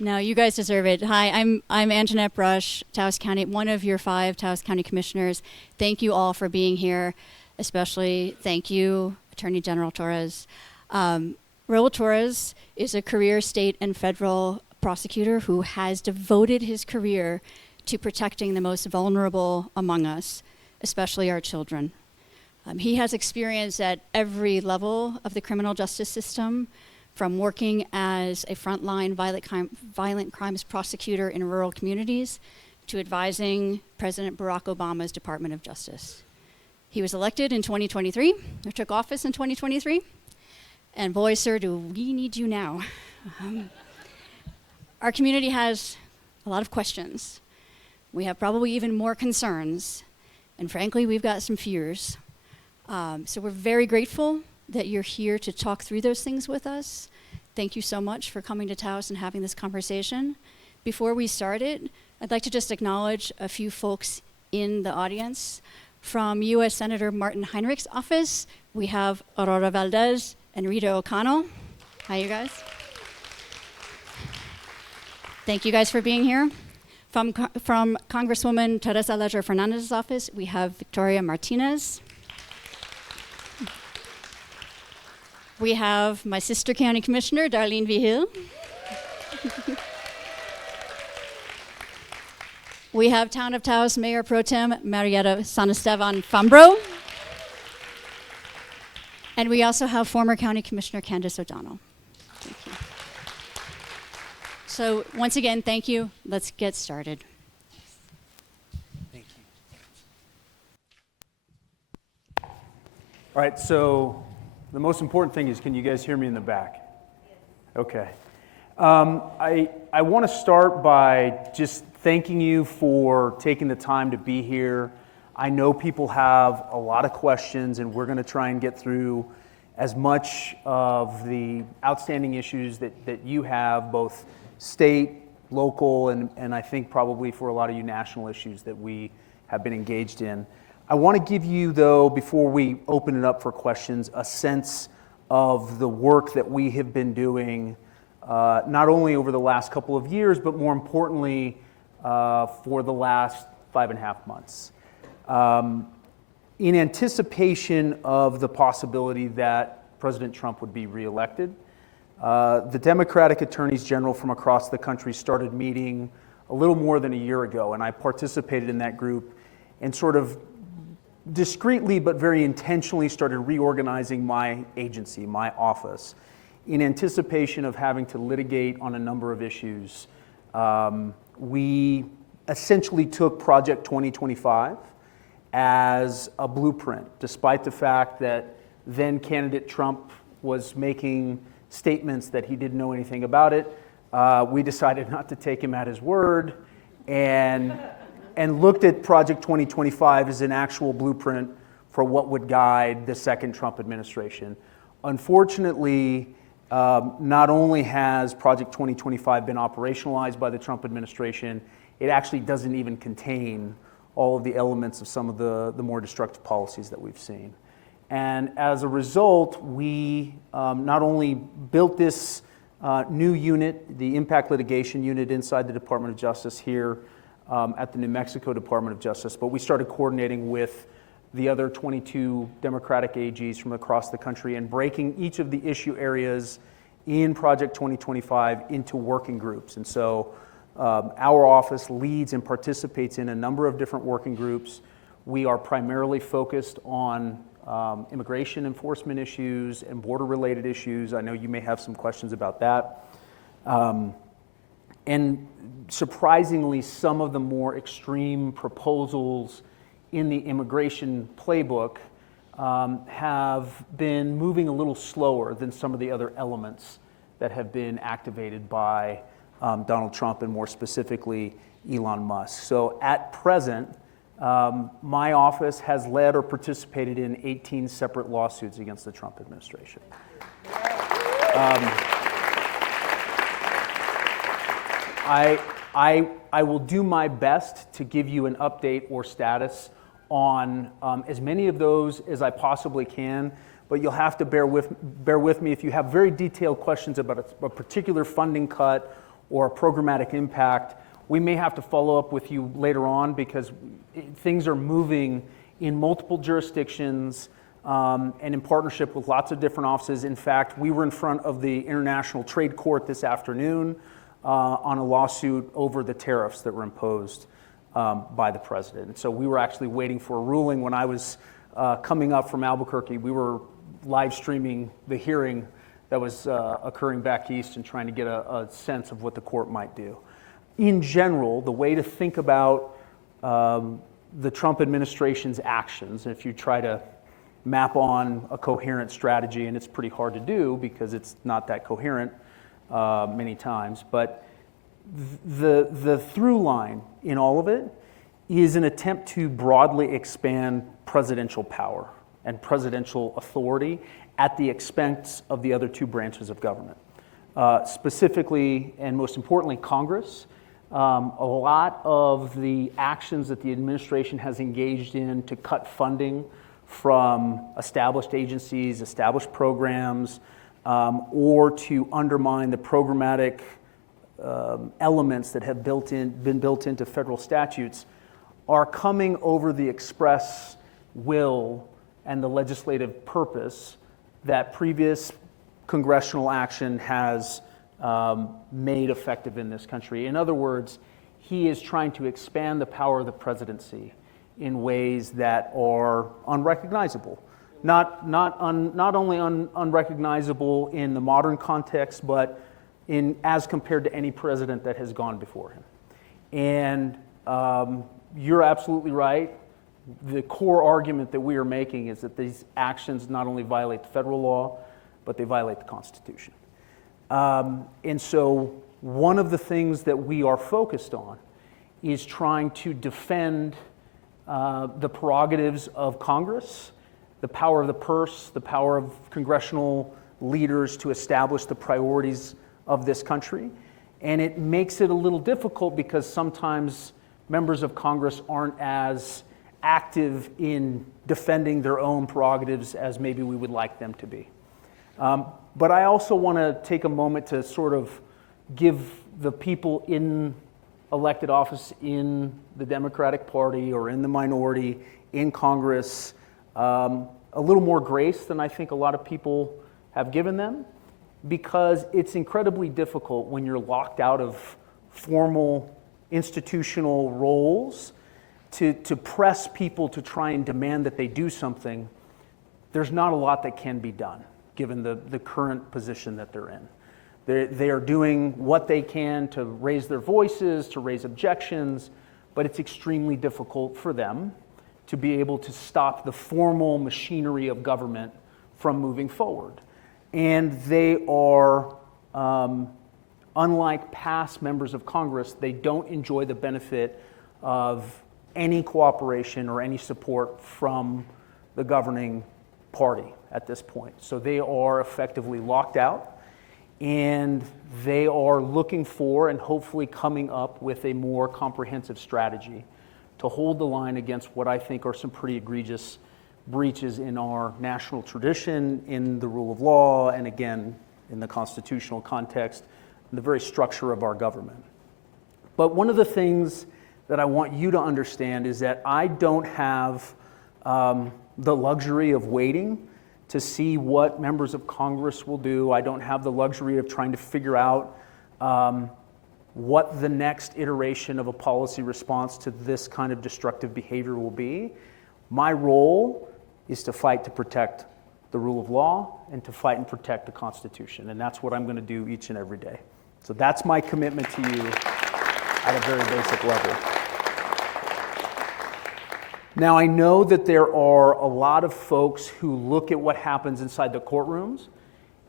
No, you guys deserve it. Hi, I'm Anjanette Brush, Taos County, one of your 5 Taos County commissioners. Thank you all for being here, especially thank you, Attorney General Torrez. Raúl Torrez is a career state and federal prosecutor who has devoted his career to protecting the most vulnerable among us, especially our children. He has experience at every level of the criminal justice system, from working as a frontline violent crimes prosecutor in rural communities to advising President Barack Obama's Department of Justice. He was elected in 2023, or took office in 2023, and boy, sir, do we need you now. Our community has a lot of questions. We have probably even more concerns, and frankly, we've got some fears. So we're very grateful that you're here to talk through those things with us. Thank you so much for coming to Taos and having this conversation. Before we start it, I'd like to just acknowledge a few folks in the audience. From U.S. Senator Martin Heinrich's office, we have Aurora Valdez and Rita O'Connell. Hi, you guys. Thank you guys for being here. From Congresswoman Teresa Leger Fernandez's office, we have Victoria Martinez. We have my sister county commissioner, Darlene Vigil. We have Town of Taos Mayor Pro Tem Marietta San Esteban Fambro. And we also have former County Commissioner Candace O'Donnell. Thank you. So once again, thank you. Let's get started. Thank you. All right, so the most important thing is, can you guys hear me in the back? Okay. I want to start by just thanking you for taking the time to be here. I know people have a lot of questions, and we're going to try and get through as much of the outstanding issues that you have, both state, local, and I think probably for a lot of you national issues that we have been engaged in. I want to give you, though, before we open it up for questions, a sense of the work that we have been doing, not only over the last couple of years, but more importantly, for the last 5.5 months. In anticipation of the possibility that President Trump would be reelected, the Democratic attorneys general from across the country started meeting a little more than a year ago, and I participated in that group and sort of discreetly but very intentionally started reorganizing my agency, my office, in anticipation of having to litigate on a number of issues. We essentially took Project 2025 as a blueprint, despite the fact that then candidate Trump was making statements that he didn't know anything about it. We decided not to take him at his word and looked at Project 2025 as an actual blueprint for what would guide the second Trump administration. Unfortunately, not only has Project 2025 been operationalized by the Trump administration, it actually doesn't even contain all of the elements of some of the more destructive policies that we've seen. And as a result, we not only built this new unit, the Impact Litigation Unit inside the Department of Justice here at the New Mexico Department of Justice, but we started coordinating with the other 22 Democratic AGs from across the country and breaking each of the issue areas in Project 2025 into working groups. And so our office leads and participates in a number of different working groups. We are primarily focused on immigration enforcement issues and border-related issues. I know you may have some questions about that. And surprisingly, some of the more extreme proposals in the immigration playbook have been moving a little slower than some of the other elements that have been activated by Donald Trump and more specifically Elon Musk. So at present, my office has led or participated in 18 separate lawsuits against the Trump administration. I will do my best to give you an update or status on as many of those as I possibly can, but you'll have to bear with me if you have very detailed questions about a particular funding cut or a programmatic impact, we may have to follow up with you later on because things are moving in multiple jurisdictions and in partnership with lots of different offices. In fact, we were in front of the International Trade Court this afternoon on a lawsuit over the tariffs that were imposed by the president. And so we were actually waiting for a ruling. When I was coming up from Albuquerque, we were live streaming the hearing that was occurring back east and trying to get a sense of what the court might do. In general, the way to think about the Trump administration's actions, and if you try to map on a coherent strategy, and it's pretty hard to do because it's not that coherent many times, but the through line in all of it is an attempt to broadly expand presidential power and presidential authority at the expense of the other two branches of government. Specifically, and most importantly, Congress. A lot of the actions that the administration has engaged in to cut funding from established agencies, established programs, or to undermine the programmatic elements that have been built into federal statutes are coming over the express will and the legislative purpose that previous congressional action has made effective in this country. In other words, he is trying to expand the power of the presidency in ways that are unrecognizable. Not only unrecognizable in the modern context, but as compared to any president that has gone before him. And you're absolutely right. The core argument that we are making is that these actions not only violate the federal law, but they violate the Constitution. And so one of the things that we are focused on is trying to defend the prerogatives of Congress, the power of the purse, the power of congressional leaders to establish the priorities of this country. And it makes it a little difficult because sometimes members of Congress aren't as active in defending their own prerogatives as maybe we would like them to be. But I also want to take a moment to sort of give the people in elected office in the Democratic Party or in the minority in Congress a little more grace than I think a lot of people have given them, because it's incredibly difficult when you're locked out of formal institutional roles to press people to try and demand that they do something. There's not a lot that can be done given the current position that they're in. They are doing what they can to raise their voices, to raise objections, but it's extremely difficult for them to be able to stop the formal machinery of government from moving forward. And they are, unlike past members of Congress, they don't enjoy the benefit of any cooperation or any support from the governing party at this point. So they are effectively locked out, and they are looking for and hopefully coming up with a more comprehensive strategy to hold the line against what I think are some pretty egregious breaches in our national tradition, in the rule of law, and again, in the constitutional context, and the very structure of our government. But one of the things that I want you to understand is that I don't have the luxury of waiting to see what members of Congress will do. I don't have the luxury of trying to figure out what the next iteration of a policy response to this kind of destructive behavior will be. My role is to fight to protect the rule of law and to fight and protect the Constitution, and that's what I'm going to do each and every day. So that's my commitment to you at a very basic level. Now, I know that there are a lot of folks who look at what happens inside the courtrooms,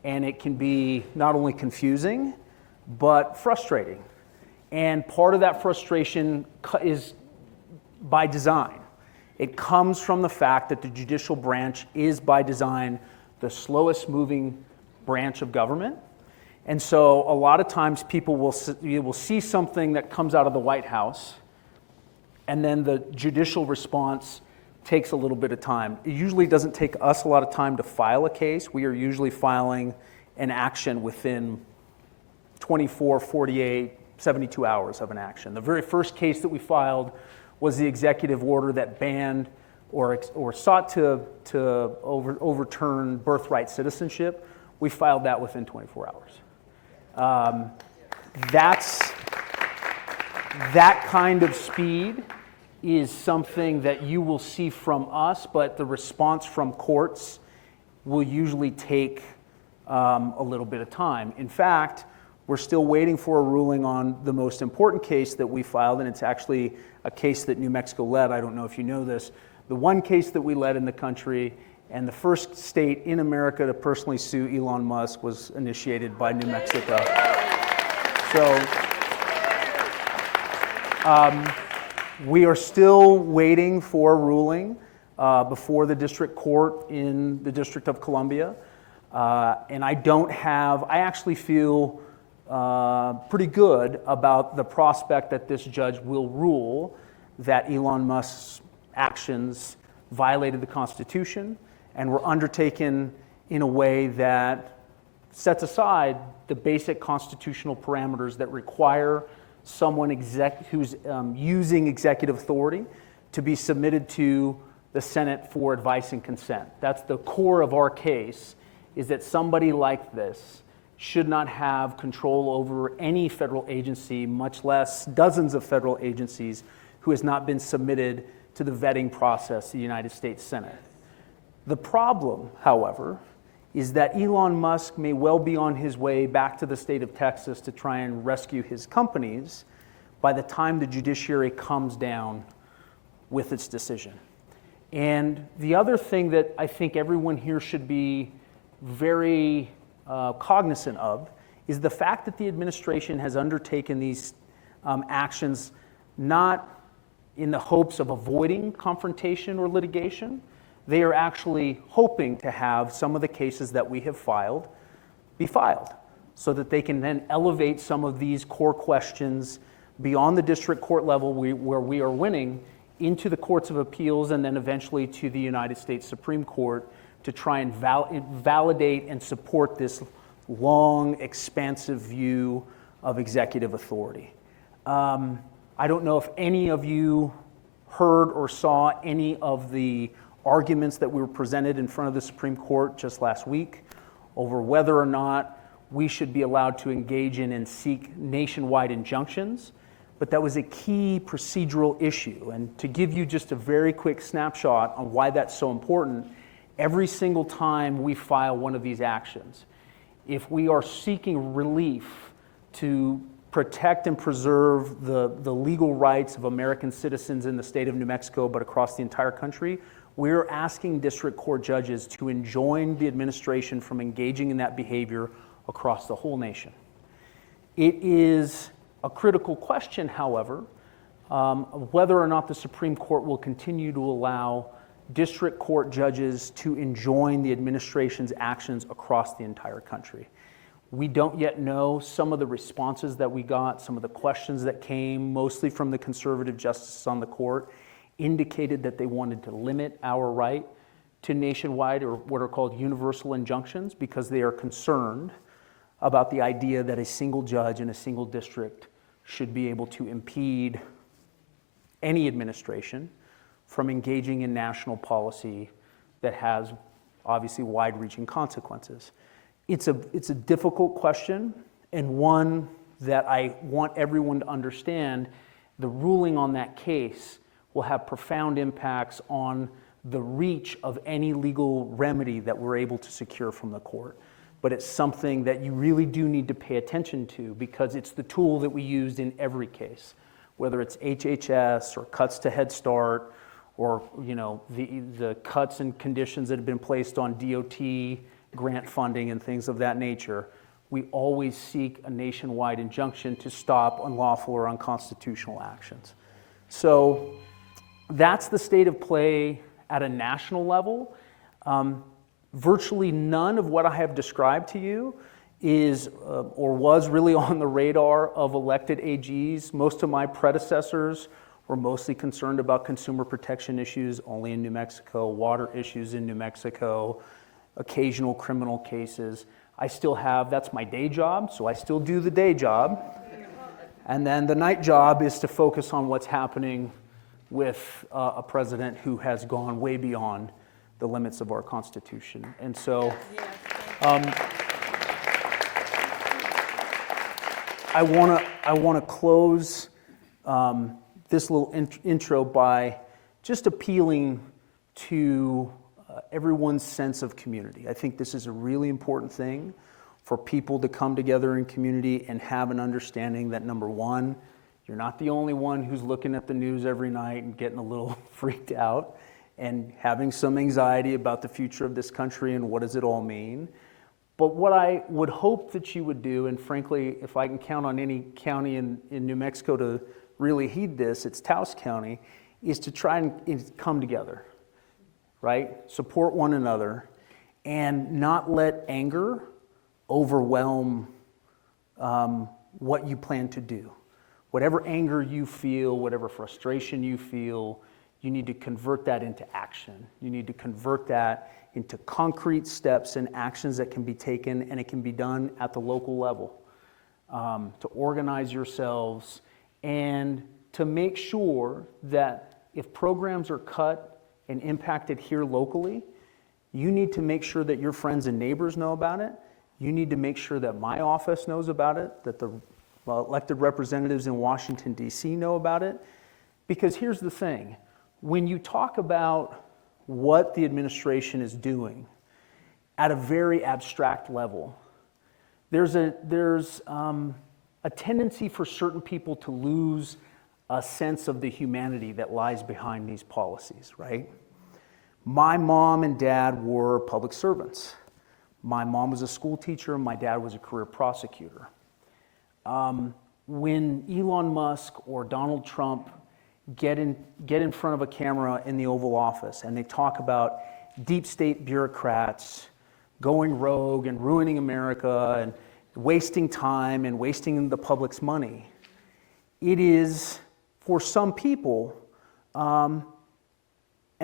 and it can be not only confusing, but frustrating. And part of that frustration is by design. It comes from the fact that the judicial branch is, by design, the slowest moving branch of government. And so a lot of times people will see something that comes out of the White House, and then the judicial response takes a little bit of time. It usually doesn't take us a lot of time to file a case. We are usually filing an action within 24, 48, 72 hours of an action. The very first case that we filed was the executive order that banned or sought to overturn birthright citizenship. We filed that within 24 hours. That kind of speed is something that you will see from us, but the response from courts will usually take a little bit of time. In fact, we're still waiting for a ruling on the most important case that we filed, and it's actually a case that New Mexico led. I don't know if you know this. The one case that we led in the country, and the first state in America to personally sue Elon Musk, was initiated by New Mexico. So we are still waiting for a ruling before the district court in the District of Columbia. And I actually feel pretty good about the prospect that this judge will rule that Elon Musk's actions violated the Constitution and were undertaken in a way that sets aside the basic constitutional parameters that require someone who's using executive authority to be submitted to the Senate for advice and consent. That's the core of our case, is that somebody like this should not have control over any federal agency, much less dozens of federal agencies, who has not been submitted to the vetting process of the United States Senate. The problem, however, is that Elon Musk may well be on his way back to the state of Texas to try and rescue his companies by the time the judiciary comes down with its decision. And the other thing that I think everyone here should be very cognizant of is the fact that the administration has undertaken these actions not in the hopes of avoiding confrontation or litigation. They are actually hoping to have some of the cases that we have filed be filed so that they can then elevate some of these core questions beyond the district court level where we are winning into the courts of appeals and then eventually to the United States Supreme Court to try and validate and support this long, expansive view of executive authority. I don't know if any of you heard or saw any of the arguments that were presented in front of the Supreme Court just last week over whether or not we should be allowed to engage in and seek nationwide injunctions. But that was a key procedural issue. And to give you just a very quick snapshot on why that's so important, every single time we file one of these actions, if we are seeking relief to protect and preserve the legal rights of American citizens in the state of New Mexico, but across the entire country, we're asking district court judges to enjoin the administration from engaging in that behavior across the whole nation. It is a critical question, however, whether or not the Supreme Court will continue to allow district court judges to enjoin the administration's actions across the entire country. We don't yet know. Some of the responses that we got, some of the questions that came, mostly from the conservative justices on the court, indicated that they wanted to limit our right to nationwide or what are called universal injunctions because they are concerned about the idea that a single judge in a single district should be able to impede any administration from engaging in national policy that has obviously wide-reaching consequences. It's a difficult question and one that I want everyone to understand. The ruling on that case will have profound impacts on the reach of any legal remedy that we're able to secure from the court. But it's something that you really do need to pay attention to because it's the tool that we used in every case, whether it's HHS or cuts to Head Start or the cuts and conditions that have been placed on DOT grant funding and things of that nature. We always seek a nationwide injunction to stop unlawful or unconstitutional actions. So that's the state of play at a national level. Virtually none of what I have described to you is or was really on the radar of elected AGs. Most of my predecessors were mostly concerned about consumer protection issues only in New Mexico, water issues in New Mexico, occasional criminal cases. I still have, that's my day job, so I still do the day job. And then the night job is to focus on what's happening with a president who has gone way beyond the limits of our Constitution. And so I want to close this little intro by just appealing to everyone's sense of community. I think this is a really important thing for people to come together in community and have an understanding that, number one, you're not the only one who's looking at the news every night and getting a little freaked out and having some anxiety about the future of this country and what does it all mean. But what I would hope that you would do, and frankly, if I can count on any county in New Mexico to really heed this, it's Taos County, is to try and come together, right? Support one another and not let anger overwhelm what you plan to do. Whatever anger you feel, whatever frustration you feel, you need to convert that into action. You need to convert that into concrete steps and actions that can be taken, and it can be done at the local level. To organize yourselves and to make sure that if programs are cut and impacted here locally, you need to make sure that your friends and neighbors know about it. You need to make sure that my office knows about it, that the elected representatives in Washington, D.C. know about it. Because here's the thing. When you talk about what the administration is doing at a very abstract level, there's a tendency for certain people to lose a sense of the humanity that lies behind these policies, right? My mom and dad were public servants. My mom was a school teacher, my dad was a career prosecutor. When Elon Musk or Donald Trump get in front of a camera in the Oval Office and they talk about deep state bureaucrats going rogue and ruining America and wasting time and wasting the public's money, it is, for some people, an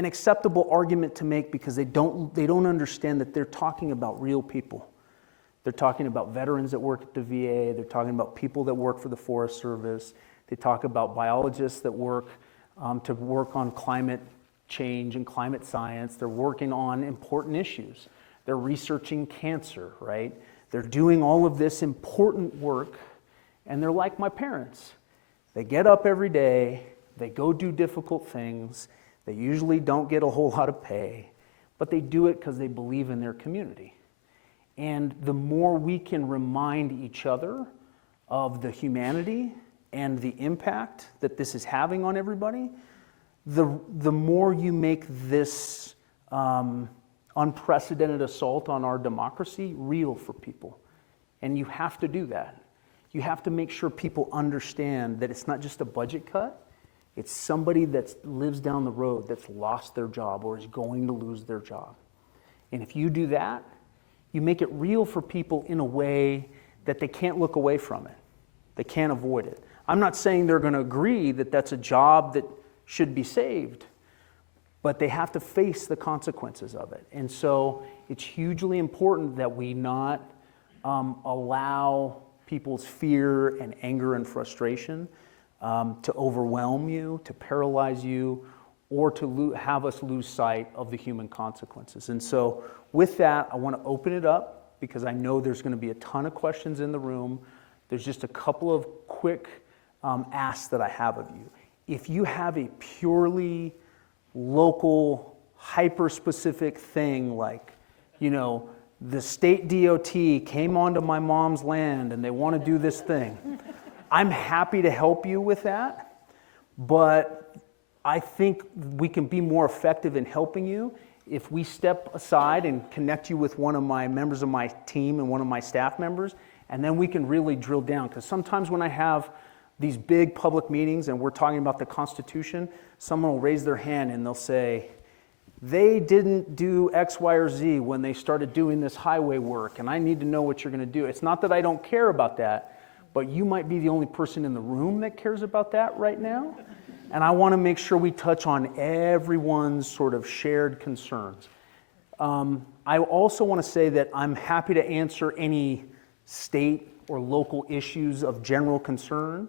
acceptable argument to make because they don't understand that they're talking about real people. They're talking about veterans that work at the VA. They're talking about people that work for the Forest Service. They talk about biologists that work on climate change and climate science. They're working on important issues. They're researching cancer, right? They're doing all of this important work, and they're like my parents. They get up every day. They go do difficult things. They usually don't get a whole lot of pay, but they do it because they believe in their community. And the more we can remind each other of the humanity and the impact that this is having on everybody, the more you make this unprecedented assault on our democracy real for people. And you have to do that. You have to make sure people understand that it's not just a budget cut, it's somebody that lives down the road that's lost their job or is going to lose their job. And if you do that, you make it real for people in a way that they can't look away from it. They can't avoid it. I'm not saying they're going to agree that that's a job that should be saved, but they have to face the consequences of it. And so it's hugely important that we not allow people's fear and anger and frustration to overwhelm you, to paralyze you, or to have us lose sight of the human consequences. And so with that, I want to open it up because I know there's going to be a ton of questions in the room. There's just a couple of quick asks that I have of you. If you have a purely local, hyper-specific thing like, the state DOT came onto my mom's land and they want to do this thing, I'm happy to help you with that, but I think we can be more effective in helping you if we step aside and connect you with one of my members of my team and one of my staff members, and then we can really drill down. Because sometimes when I have these big public meetings and we're talking about the Constitution, someone will raise their hand and they'll say, they didn't do X, Y, or Z when they started doing this highway work, and I need to know what you're going to do. It's not that I don't care about that, but you might be the only person in the room that cares about that right now. And I want to make sure we touch on everyone's sort of shared concerns. I also want to say that I'm happy to answer any state or local issues of general concern,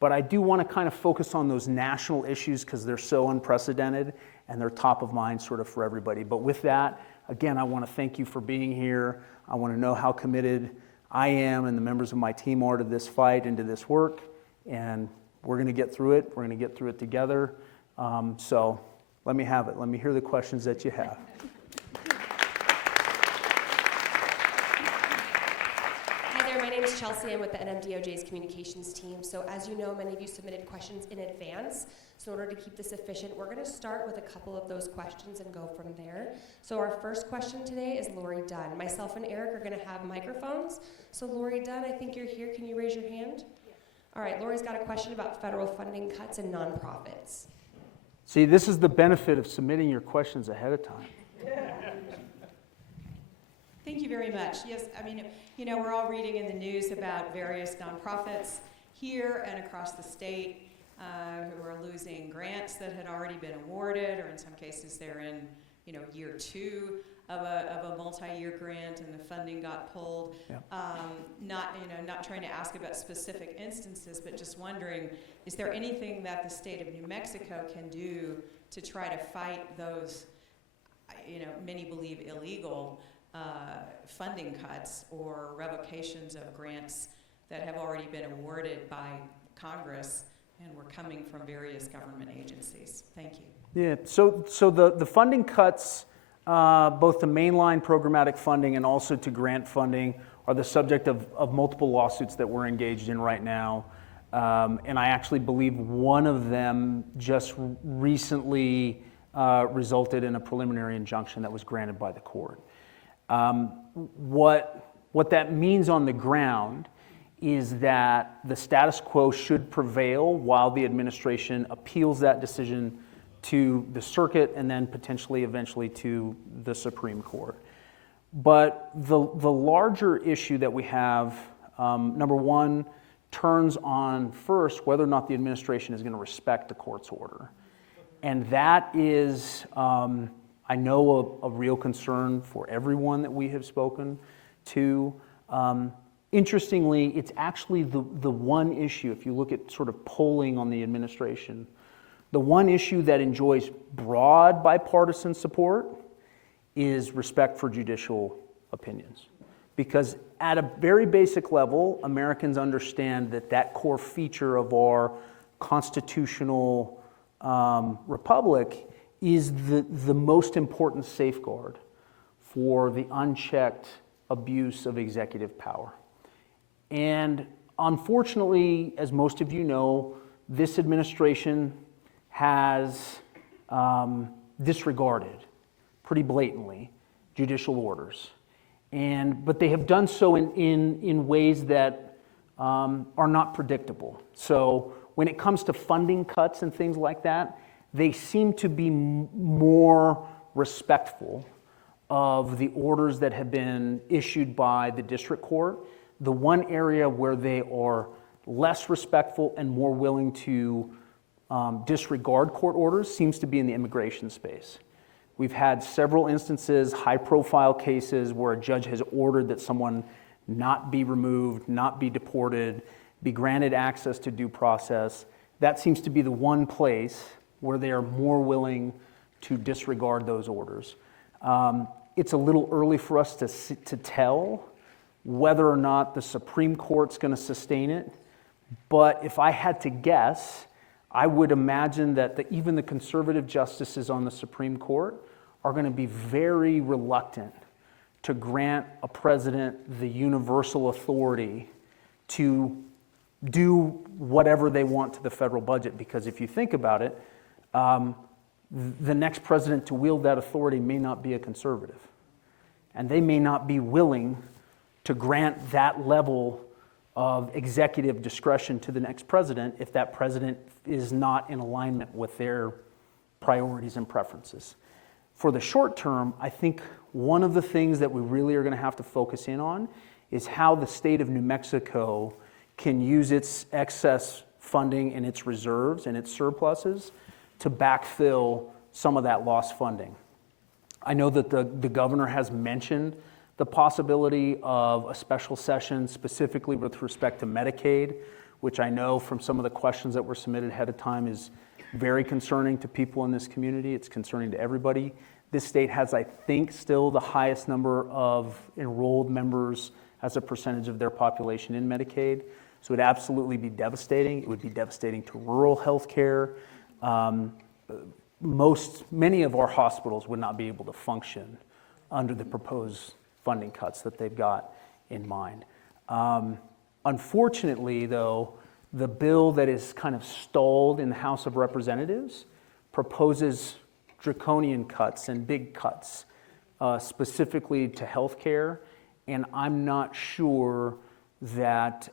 but I do want to kind of focus on those national issues because they're so unprecedented and they're top of mind sort of for everybody. But with that, again, I want to thank you for being here. I want to know how committed I am and the members of my team are to this fight and to this work, and we're going to get through it. We're going to get through it together. So let me have it. Let me hear the questions that you have. My name is Chelsea. I'm with the NMDOJ's communications team. So as you know, many of you submitted questions in advance. So in order to keep this efficient, we're going to start with a couple of those questions and go from there. So our first question today is Lori Dunn. Myself and Eric are going to have microphones. So Lori Dunn, I think you're here. Can you raise your hand? Yeah. All right, Lori's got a question about federal funding cuts and nonprofits. See, this is the benefit of submitting your questions ahead of time. Thank you very much. Yes, I mean, you know, we're all reading in the news about various nonprofits here and across the state who are losing grants that had already been awarded, or in some cases they're in, you know, year 2 of a multi-year grant and the funding got pulled. Yeah. Not trying to ask about specific instances, but just wondering, is there anything that the state of New Mexico can do to try to fight those, you know, many believe illegal funding cuts or revocations of grants that have already been awarded by Congress and were coming from various government agencies? Thank you. Yeah, so the funding cuts, both the mainline programmatic funding and also to grant funding, are the subject of multiple lawsuits that we're engaged in right now. And I actually believe one of them just recently resulted in a preliminary injunction that was granted by the court. What that means on the ground is that the status quo should prevail while the administration appeals that decision to the circuit and then potentially eventually to the Supreme Court. But the larger issue that we have, number one, turns on first whether or not the administration is going to respect the court's order. And that is, I know, a real concern for everyone that we have spoken to. Interestingly, it's actually the one issue, if you look at sort of polling on the administration, the one issue that enjoys broad bipartisan support is respect for judicial opinions. Because at a very basic level, Americans understand that that core feature of our constitutional republic is the most important safeguard for the unchecked abuse of executive power. And unfortunately, as most of you know, this administration has disregarded pretty blatantly judicial orders. But they have done so in ways that are not predictable. So when it comes to funding cuts and things like that, they seem to be more respectful of the orders that have been issued by the district court. The one area where they are less respectful and more willing to disregard court orders seems to be in the immigration space. We've had several instances, high-profile cases, where a judge has ordered that someone not be removed, not be deported, be granted access to due process. That seems to be the one place where they are more willing to disregard those orders. It's a little early for us to tell whether or not the Supreme Court's going to sustain it, but if I had to guess, I would imagine that even the conservative justices on the Supreme Court are going to be very reluctant to grant a president the universal authority to do whatever they want to the federal budget. Because if you think about it, the next president to wield that authority may not be a conservative. And they may not be willing to grant that level of executive discretion to the next president if that president is not in alignment with their priorities and preferences. For the short term, I think one of the things that we really are going to have to focus in on is how the state of New Mexico can use its excess funding and its reserves and its surpluses to backfill some of that lost funding. I know that the governor has mentioned the possibility of a special session specifically with respect to Medicaid, which I know from some of the questions that were submitted ahead of time is very concerning to people in this community. It's concerning to everybody. This state has, I think, still the highest number of enrolled members as a percentage of their population in Medicaid. So it would absolutely be devastating. It would be devastating to rural health care. Many of our hospitals would not be able to function under the proposed funding cuts that they've got in mind. Unfortunately, though, the bill that is kind of stalled in the House of Representatives proposes draconian cuts and big cuts, specifically to health care, and I'm not sure that,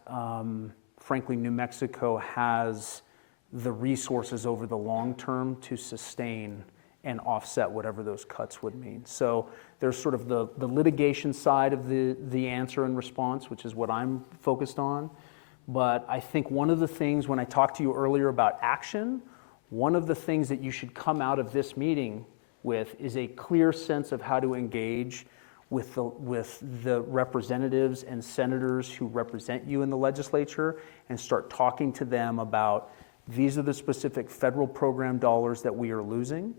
frankly, New Mexico has the resources over the long term to sustain and offset whatever those cuts would mean. So there's sort of the litigation side of the answer and response, which is what I'm focused on. But I think one of the things, when I talked to you earlier about action, one of the things that you should come out of this meeting with is a clear sense of how to engage with the representatives and senators who represent you in the legislature and start talking to them about these are the specific federal program dollars that we are losing,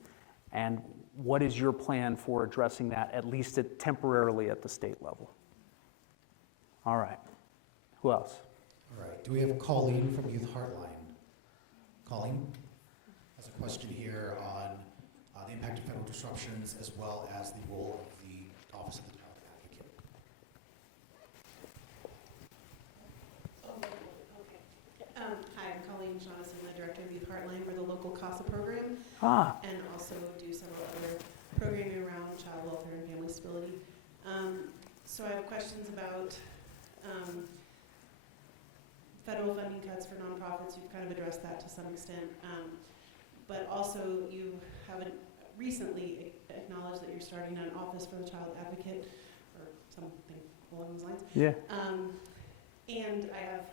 and what is your plan for addressing that, at least temporarily at the state level? All right. Who else? All right. Do we have Colleen from Youth Heartline? Colleen has a question here on the impact of federal disruptions as well as the role of the Office of the Child Advocate. Hi, I'm Colleen Johnson, the Director of Youth Heartline. We're the local CASA program and also do some other programming around child welfare and family stability. So I have questions about federal funding cuts for nonprofits. You've kind of addressed that to some extent. But also you haven't recently acknowledged that you're starting an Office for the Child Advocate or something along those lines. Yeah. And I have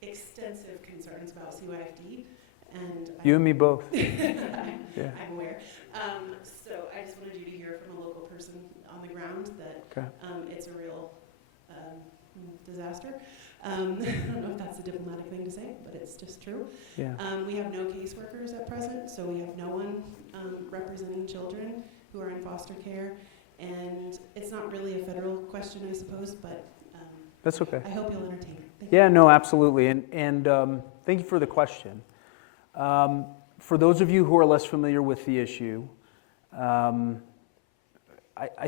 extensive concerns about CYFD, and You and me both. I'm aware. So I just wanted you to hear from a local person on the ground that it's a real disaster. I don't know if that's a diplomatic thing to say, but it's just true. Yeah. We have no caseworkers at present, so we have no one representing children who are in foster care, and it's not really a federal question, I suppose, but That's okay. I hope you'll entertain it. Thank Yeah, no, absolutely. And thank you for the question. For those of you who are less familiar with the issue, I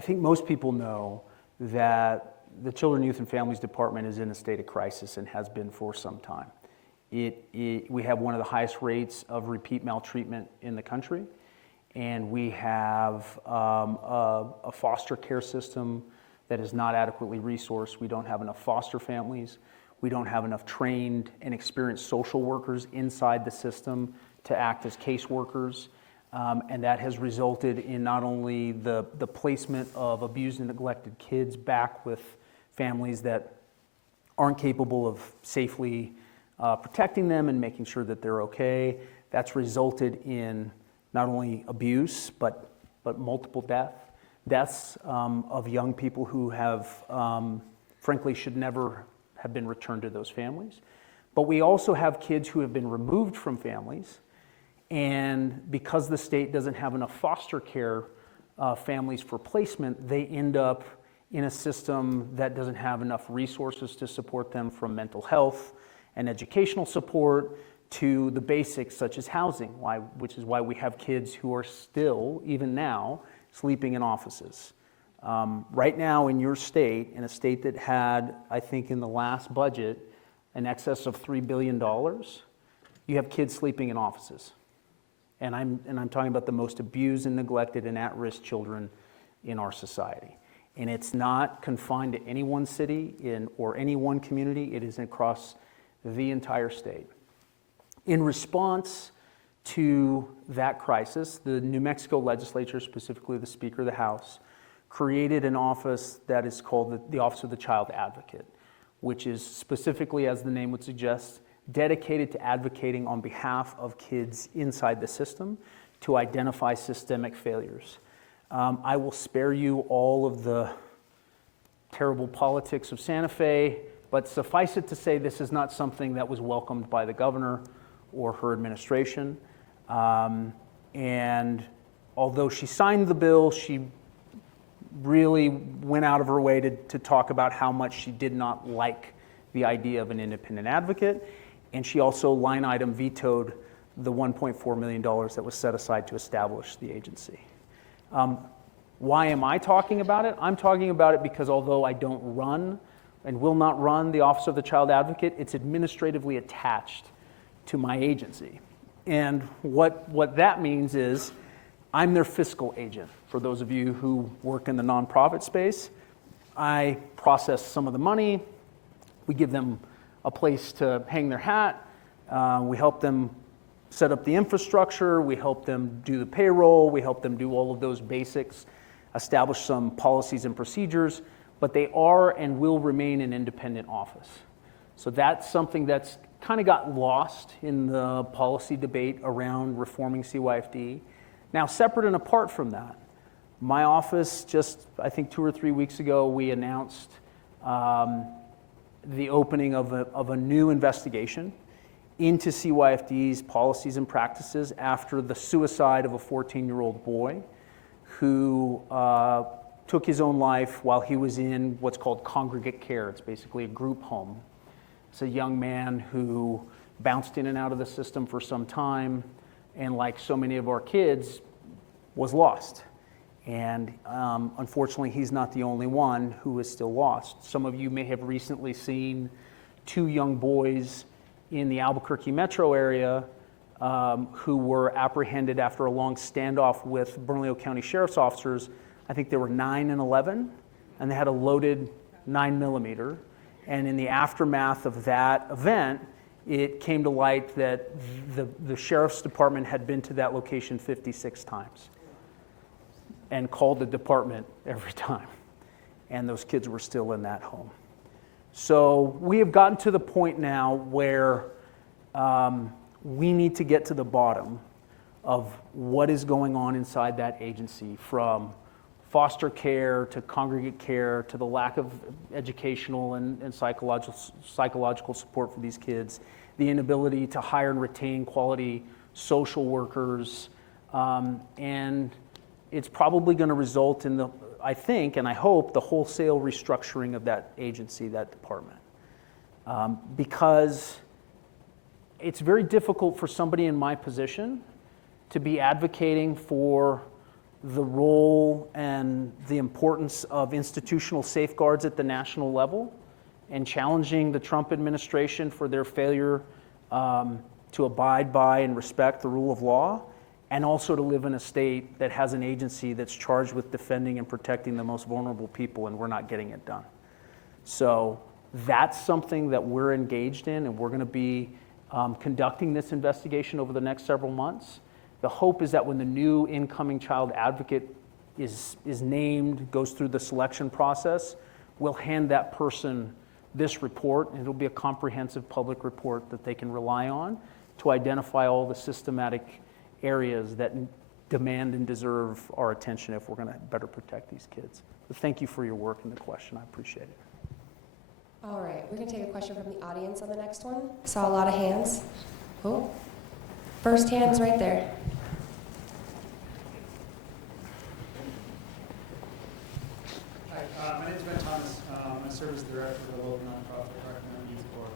think most people know that the Children, Youth, and Families Department is in a state of crisis and has been for some time. We have one of the highest rates of repeat maltreatment in the country, and we have a foster care system that is not adequately resourced. We don't have enough foster families. We don't have enough trained and experienced social workers inside the system to act as caseworkers. And that has resulted in not only the placement of abused and neglected kids back with families that aren't capable of safely protecting them and making sure that they're okay. That's resulted in not only abuse, but multiple deaths of young people who have, frankly, should never have been returned to those families. But we also have kids who have been removed from families, and because the state doesn't have enough foster care families for placement, they end up in a system that doesn't have enough resources to support them, from mental health and educational support to the basics such as housing, which is why we have kids who are still, even now, sleeping in offices. Right now in your state, in a state that had, I think in the last budget, in excess of $3 billion, you have kids sleeping in offices. And I'm talking about the most abused and neglected and at-risk children in our society. And it's not confined to any one city or any one community. It is across the entire state. In response to that crisis, the New Mexico legislature, specifically the Speaker of the House, created an office that is called the Office of the Child Advocate, which is specifically, as the name would suggest, dedicated to advocating on behalf of kids inside the system to identify systemic failures. I will spare you all of the terrible politics of Santa Fe, but suffice it to say this is not something that was welcomed by the governor or her administration. And although she signed the bill, she really went out of her way to talk about how much she did not like the idea of an independent advocate. And she also line item vetoed the $1.4 million that was set aside to establish the agency. Why am I talking about it? I'm talking about it because although I don't run and will not run the Office of the Child Advocate, it's administratively attached to my agency. And what that means is I'm their fiscal agent. For those of you who work in the nonprofit space, I process some of the money. We give them a place to hang their hat. We help them set up the infrastructure. We help them do the payroll. We help them do all of those basics, establish some policies and procedures, but they are and will remain an independent office. So that's something that's kind of got lost in the policy debate around reforming CYFD. Now, separate and apart from that, my office just, I think 2 or 3 weeks ago, we announced the opening of a new investigation into CYFD's policies and practices after the suicide of a 14-year-old boy who took his own life while he was in what's called congregate care. It's basically a group home. It's a young man who bounced in and out of the system for some time, and like so many of our kids, was lost. And unfortunately, he's not the only one who is still lost. Some of you may have recently seen 2 young boys in the Albuquerque metro area who were apprehended after a long standoff with Bernalillo County Sheriff's officers. I think they were 9 and 11, and they had a loaded 9mm. And in the aftermath of that event, it came to light that the Sheriff's Department had been to that location 56 times and called the department every time. And those kids were still in that home. So we have gotten to the point now where we need to get to the bottom of what is going on inside that agency, from foster care to congregate care to the lack of educational and psychological support for these kids, the inability to hire and retain quality social workers, and it's probably going to result in I think and I hope, the wholesale restructuring of that agency, that department. Because it's very difficult for somebody in my position to be advocating for the role and the importance of institutional safeguards at the national level and challenging the Trump administration for their failure to abide by and respect the rule of law, and also to live in a state that has an agency that's charged with defending and protecting the most vulnerable people, and we're not getting it done. So that's something that we're engaged in, and we're going to be conducting this investigation over the next several months. The hope is that when the new incoming child advocate is named, goes through the selection process, we'll hand that person this report, and it'll be a comprehensive public report that they can rely on to identify all the systematic areas that demand and deserve our attention if we're going to better protect these kids. But thank you for your work and the question. I appreciate it. All right, we're going to take a question from the audience on the next one. Saw a lot of hands. Oh, first hand's right there. Hi, my name is Ben Thomas. I serve as the director of the local nonprofit Recommend Youth Corps,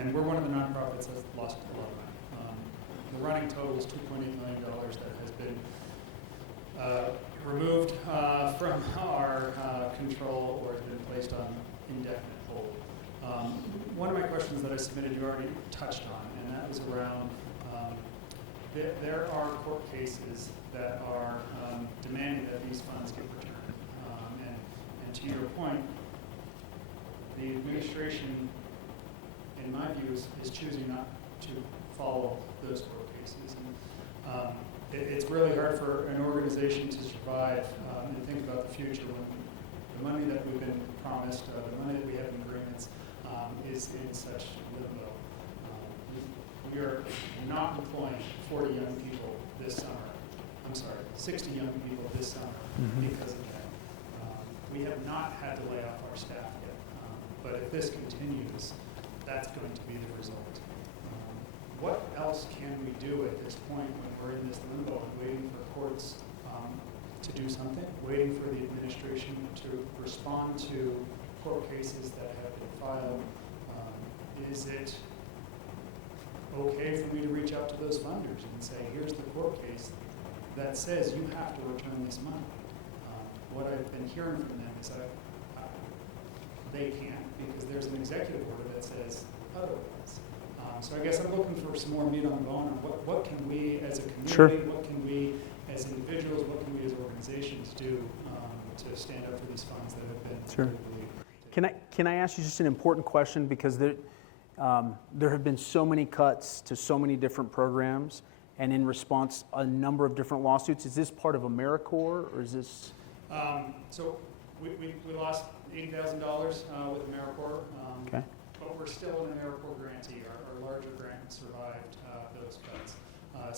and we're one of the nonprofits that's lost a lot of money. The running total is $2.8 million that has been removed from our control or has been placed on indefinite hold. One of my questions that I submitted you already touched on, and that was around there are court cases that are demanding that these funds get returned. And to your point, the administration, in my view, is choosing not to follow those court cases. And, it's really hard for an organization to survive and think about the future when the money that we've been promised, the money that we have in agreements, is in such limbo. We are not employing 40 young people this summer 60 young people this summer because of that. We have not had to lay off our staff yet, but if this continues, that's going to be the result. What else can we do at this point when we're in this limbo and waiting for courts to do something, waiting for the administration to respond to court cases that have been filed? Is it okay for me to reach out to those funders and say, here's the court case that says you have to return this money? What I've been hearing from them is that they can't, because there's an executive order that says otherwise. So I guess I'm looking for some more meat on the bone on what can we as a community, Sure. what can we as individuals, what can we as organizations do to stand up for these funds that have been Sure. politically Can I ask you just an important question, because there have been so many cuts to so many different programs, and in response, a number of different lawsuits. Is this part of AmeriCorps, or is this? So we lost $80,000 with AmeriCorps, Okay. but we're still an AmeriCorps grantee. Our larger grant survived those cuts.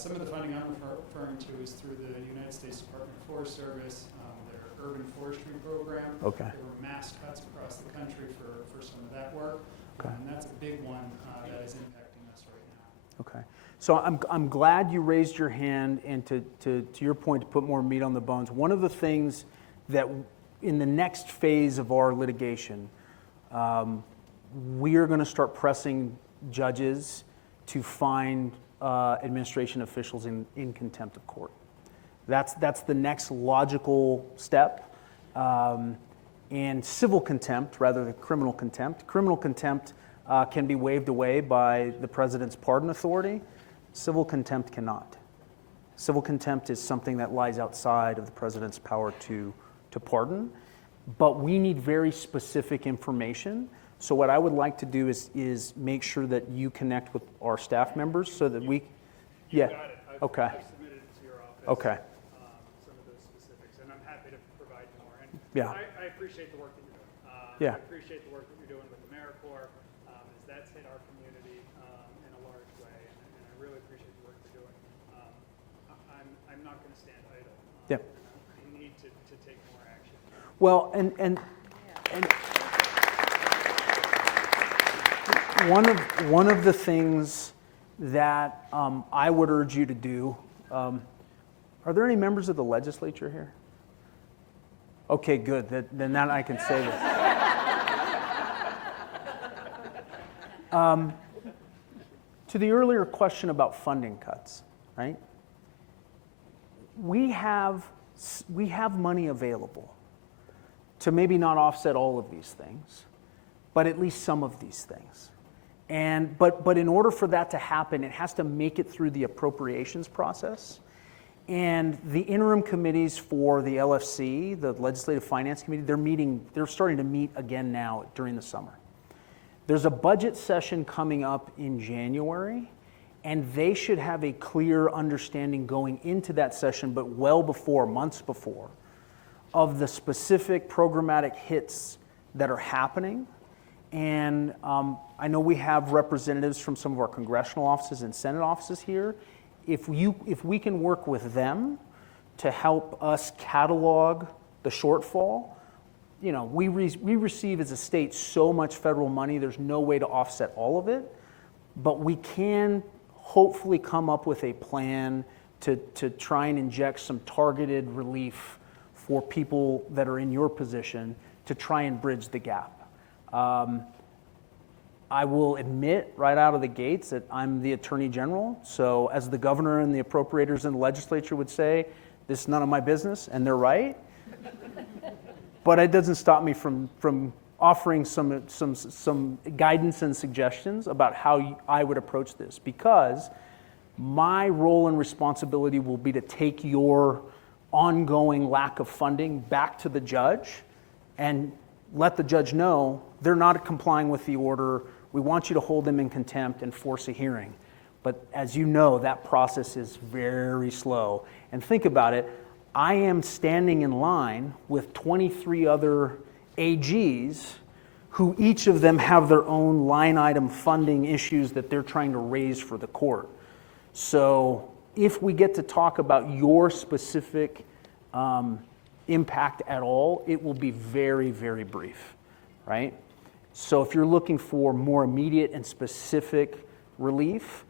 Some of the funding I'm referring to is through the United States Department of Forest Service, their urban forestry program. Okay. There were mass cuts across the country for some of that work, Okay. and that's a big one that is impacting us right now. Okay. So I'm glad you raised your hand, and to your point, to put more meat on the bones. One of the things that in the next phase of our litigation, we are going to start pressing judges to find administration officials in contempt of court. That's the next logical step. And civil contempt rather than criminal contempt. Criminal contempt can be waived away by the president's pardon authority. Civil contempt cannot. Civil contempt is something that lies outside of the president's power to pardon, but we need very specific information. So what I would like to do is make sure that you connect with our staff members so that we, yeah, Got it. okay, I've submitted it to your office. okay, Some of those specifics, and I'm happy to provide more. And yeah, I appreciate the work that you're doing. Yeah. I appreciate the work that you're doing with AmeriCorps, as that's hit our community in a large way, and I really appreciate the work you're doing. I'm not going to stand idle. Yeah. I need to take more action. well, and one of the things that I would urge you to do, are there any members of the legislature here? Okay, good, then that I can say this. To the earlier question about funding cuts, right? We have money available to maybe not offset all of these things, but at least some of these things. But in order for that to happen, it has to make it through the appropriations process. And the interim committees for the LFC, the Legislative Finance Committee, they're starting to meet again now during the summer. There's a budget session coming up in January, and they should have a clear understanding going into that session, but well before, months before, of the specific programmatic hits that are happening. And I know we have representatives from some of our congressional offices and Senate offices here. If we can work with them to help us catalog the shortfall, you know, we receive as a state so much federal money, there's no way to offset all of it, but we can hopefully come up with a plan to try and inject some targeted relief for people that are in your position to try and bridge the gap. I will admit right out of the gates that I'm the Attorney General, so as the governor and the appropriators in the legislature would say, this is none of my business, and they're right. But it doesn't stop me from offering some guidance and suggestions about how I would approach this, because my role and responsibility will be to take your ongoing lack of funding back to the judge and let the judge know they're not complying with the order. We want you to hold them in contempt and force a hearing. But as you know, that process is very slow. And think about it, I am standing in line with 23 other AGs who each of them have their own line item funding issues that they're trying to raise for the court. So if we get to talk about your specific impact at all, it will be very, very brief, right? So if you're looking for more immediate and specific relief,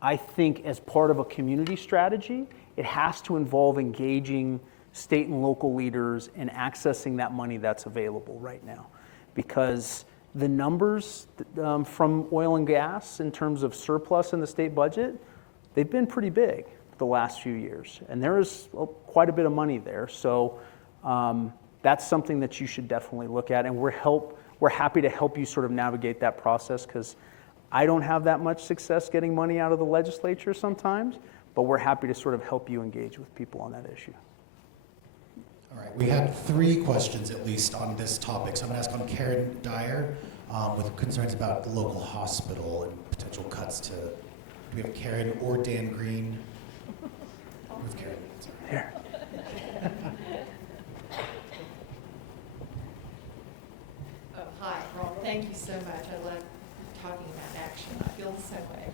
I think as part of a community strategy, it has to involve engaging state and local leaders and accessing that money that's available right now. Because the numbers from oil and gas in terms of surplus in the state budget, they've been pretty big the last few years. And there is quite a bit of money there. So that's something that you should definitely look at. And we're happy to help you sort of navigate that process, because I don't have that much success getting money out of the legislature sometimes, but we're happy to sort of help you engage with people on that issue. All right, we had 3 questions at least on this topic. So I'm going to ask on Karen Dyer with concerns about the local hospital and potential cuts to, do we have Karen or Dan Green? With Karen. Sorry. Here. Hi, Ron. Thank you so much. I love talking about action. I feel the same way.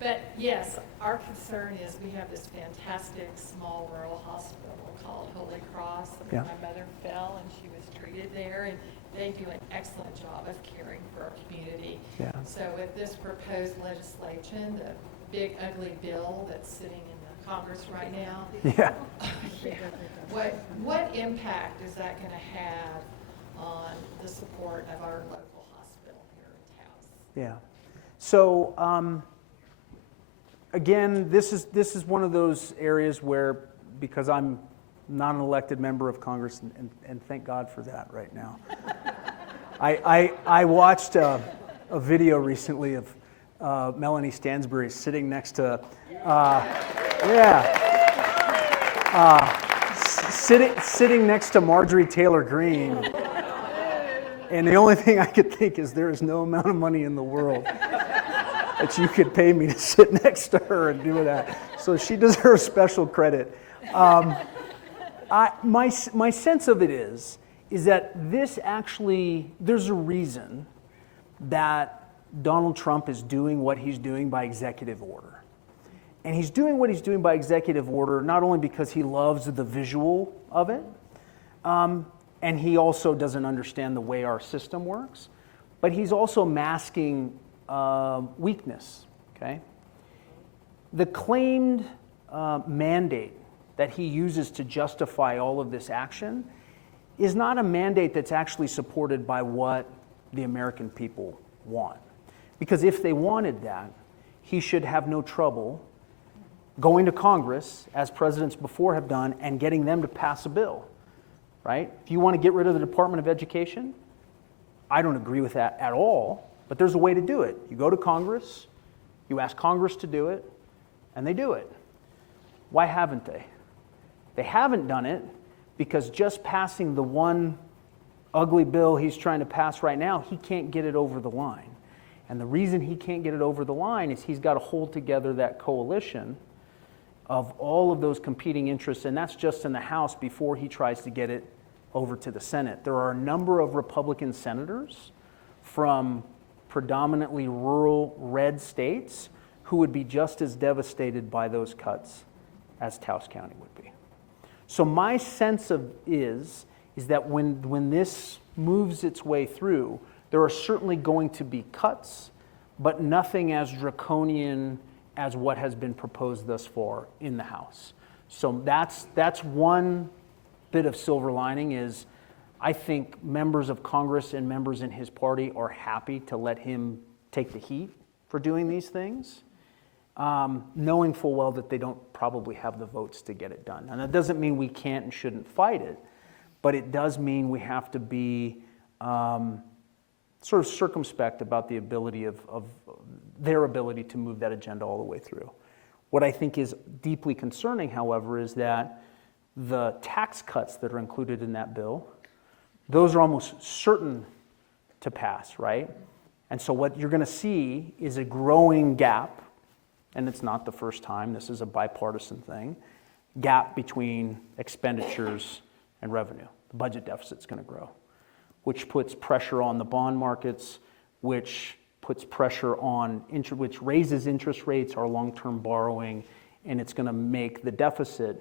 But yes, our concern is we have this fantastic small rural hospital called Holy Cross. Yeah. My mother fell and she was treated there, and they do an excellent job of caring for our community. Yeah. So with this proposed legislation, the big ugly bill that's sitting in the Congress right now, Yeah. what impact is that going to have on the support of our local hospital here in Taos? Yeah. So again, this is one of those areas where, because I'm not an elected member of Congress, and thank God for that right now. I watched a video recently of Melanie Stansbury sitting next to, sitting next to Marjorie Taylor Greene. And the only thing I could think is there is no amount of money in the world that you could pay me to sit next to her and do that. So she deserves special credit. My sense of it is that this actually, there's a reason that Donald Trump is doing what he's doing by executive order. And he's doing what he's doing by executive order not only because he loves the visual of it, and he also doesn't understand the way our system works, but he's also masking weakness, okay? The claimed mandate that he uses to justify all of this action is not a mandate that's actually supported by what the American people want. Because if they wanted that, he should have no trouble going to Congress, as presidents before have done, and getting them to pass a bill, right? If you want to get rid of the Department of Education, I don't agree with that at all, but there's a way to do it. You go to Congress, you ask Congress to do it, and they do it. Why haven't they? They haven't done it because just passing the one ugly bill he's trying to pass right now, he can't get it over the line. And the reason he can't get it over the line is he's got to hold together that coalition of all of those competing interests, and that's just in the House before he tries to get it over to the Senate. There are a number of Republican senators from predominantly rural red states who would be just as devastated by those cuts as Taos County would be. So my sense of is that when this moves its way through, there are certainly going to be cuts, but nothing as draconian as what has been proposed thus far in the House. So that's one bit of silver lining is I think members of Congress and members in his party are happy to let him take the heat for doing these things, knowing full well that they don't probably have the votes to get it done. And that doesn't mean we can't and shouldn't fight it, but it does mean we have to be sort of circumspect about the ability of their ability to move that agenda all the way through. What I think is deeply concerning, however, is that the tax cuts that are included in that bill, those are almost certain to pass, right? And so what you're going to see is a growing gap, and it's not the first time, this is a bipartisan thing, gap between expenditures and revenue. The budget deficit's going to grow, which puts pressure on the bond markets, which puts pressure on, which raises interest rates, our long-term borrowing, and it's going to make the deficit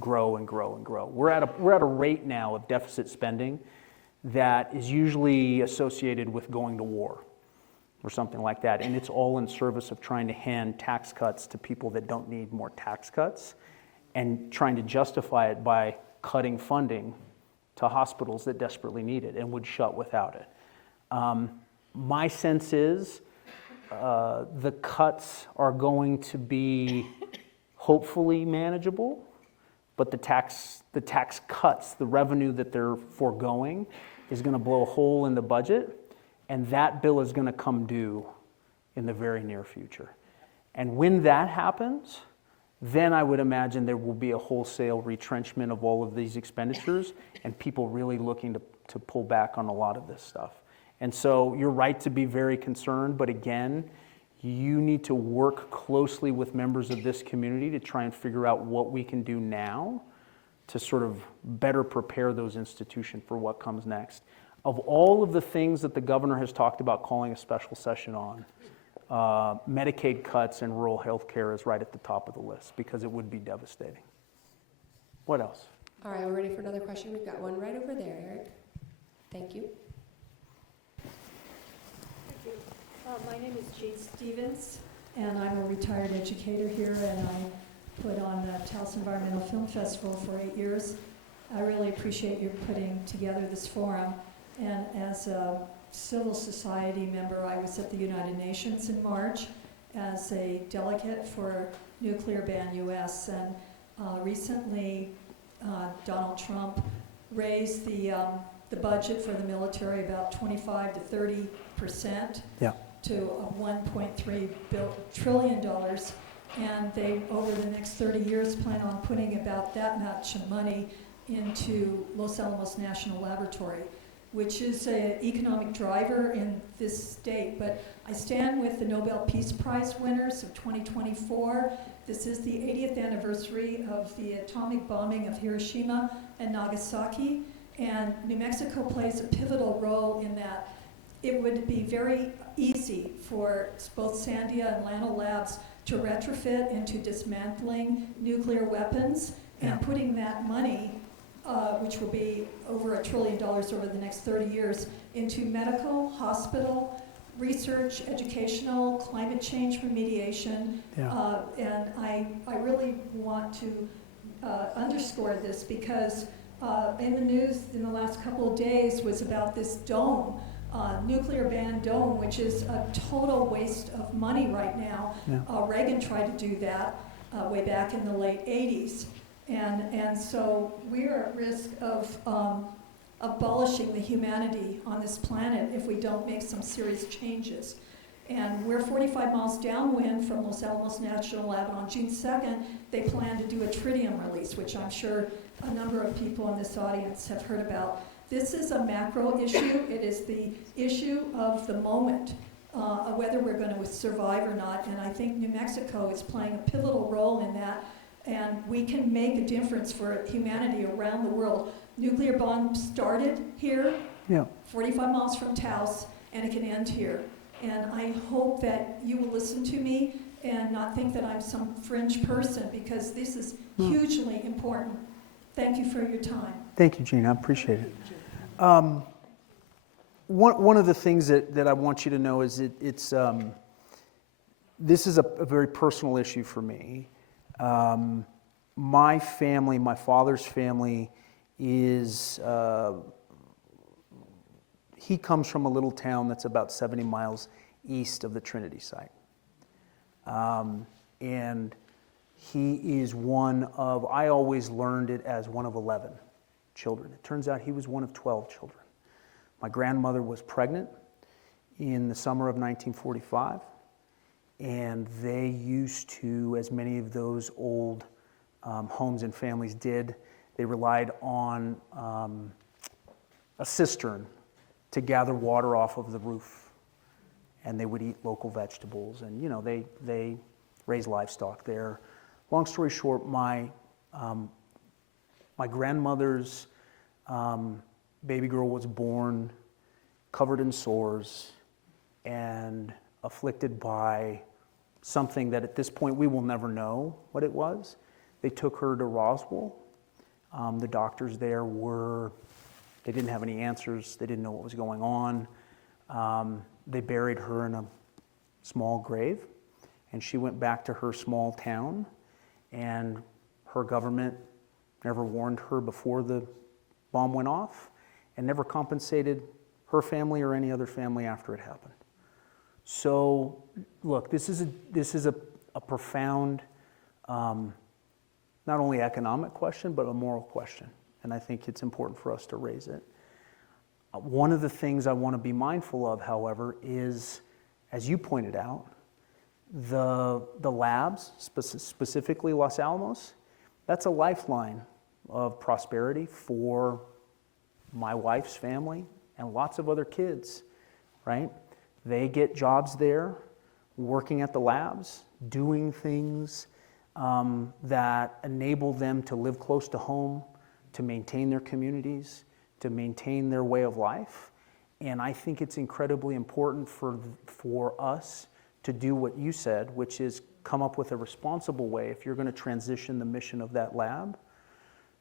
grow and grow and grow. We're at a rate now of deficit spending that is usually associated with going to war or something like that, and it's all in service of trying to hand tax cuts to people that don't need more tax cuts and trying to justify it by cutting funding to hospitals that desperately need it and would shut without it. My sense is the cuts are going to be hopefully manageable, but the tax cuts, the revenue that they're foregoing, is going to blow a hole in the budget, and that bill is going to come due in the very near future. And when that happens, then I would imagine there will be a wholesale retrenchment of all of these expenditures and people really looking to pull back on a lot of this stuff. And so you're right to be very concerned, but again, you need to work closely with members of this community to try and figure out what we can do now to sort of better prepare those institutions for what comes next. Of all of the things that the governor has talked about calling a special session on, Medicaid cuts and rural health care is right at the top of the list because it would be devastating. What else? All right, we're ready for another question. We've got one right over there, Eric. Thank you. My name is Jade Stevens, and I'm a retired educator here, and I put on the Taos Environmental Film Festival for 8 years. I really appreciate your putting together this forum, and as a civil society member, I was at the United Nations in March as a delegate for Nuclear Ban US, and recently Donald Trump raised the budget for the military about 25 to 30%. Yeah. To $1.3 trillion, and they, over the next 30 years, plan on putting about that much money into Los Alamos National Laboratory, which is an economic driver in this state. But I stand with the Nobel Peace Prize winners of 2024. This is the 80th anniversary of the atomic bombing of Hiroshima and Nagasaki, and New Mexico plays a pivotal role in that. It would be very easy for both Sandia and Lano Labs to retrofit into dismantling nuclear weapons and putting that money, which will be over $1 trillion over the next 30 years, into medical, hospital, research, educational, climate change remediation. Yeah. And I really want to underscore this because in the news in the last couple of days was about this dome. Nuclear ban dome, which is a total waste of money right now. Yeah. Reagan tried to do that way back in the late 80s. And so we're at risk of abolishing the humanity on this planet if we don't make some serious changes. And we're 45 miles downwind from Los Alamos National Lab, and on June 2nd, they plan to do a tritium release, which I'm sure a number of people in this audience have heard about. This is a macro issue. It is the issue of the moment, whether we're going to survive or not. And I think New Mexico is playing a pivotal role in that. And we can make a difference for humanity around the world. Nuclear bomb started here, 45 miles from Taos, and it can end here. And I hope that you will listen to me and not think that I'm some fringe person, because this is hugely important. Thank you for your time. Thank you, Gene. I appreciate it. One of the things that I want you to know is this is a very personal issue for me. My family, my father's family, is he comes from a little town that's about 70 miles east of the Trinity site. And he is one of, I always learned it as one of 11 children. It turns out he was one of 12 children. My grandmother was pregnant in the summer of 1945, and they used to, as many of those old homes and families did, they relied on a cistern to gather water off of the roof, and they would eat local vegetables, and you know, they raised livestock there. Long story short, my grandmother's baby girl was born covered in sores and afflicted by something that at this point we will never know what it was. They took her to Roswell. The doctors there they didn't have any answers. They didn't know what was going on. They buried her in a small grave, and she went back to her small town, and her government never warned her before the bomb went off, and never compensated her family or any other family after it happened. So, look, this is a profound, not only economic question, but a moral question, and I think it's important for us to raise it. One of the things I want to be mindful of, however, is, as you pointed out, the labs, specifically Los Alamos, that's a lifeline of prosperity for my wife's family and lots of other kids, right? They get jobs there, working at the labs, doing things that enable them to live close to home, to maintain their communities, to maintain their way of life. And I think it's incredibly important for us to do what you said, which is come up with a responsible way, if you're going to transition the mission of that lab,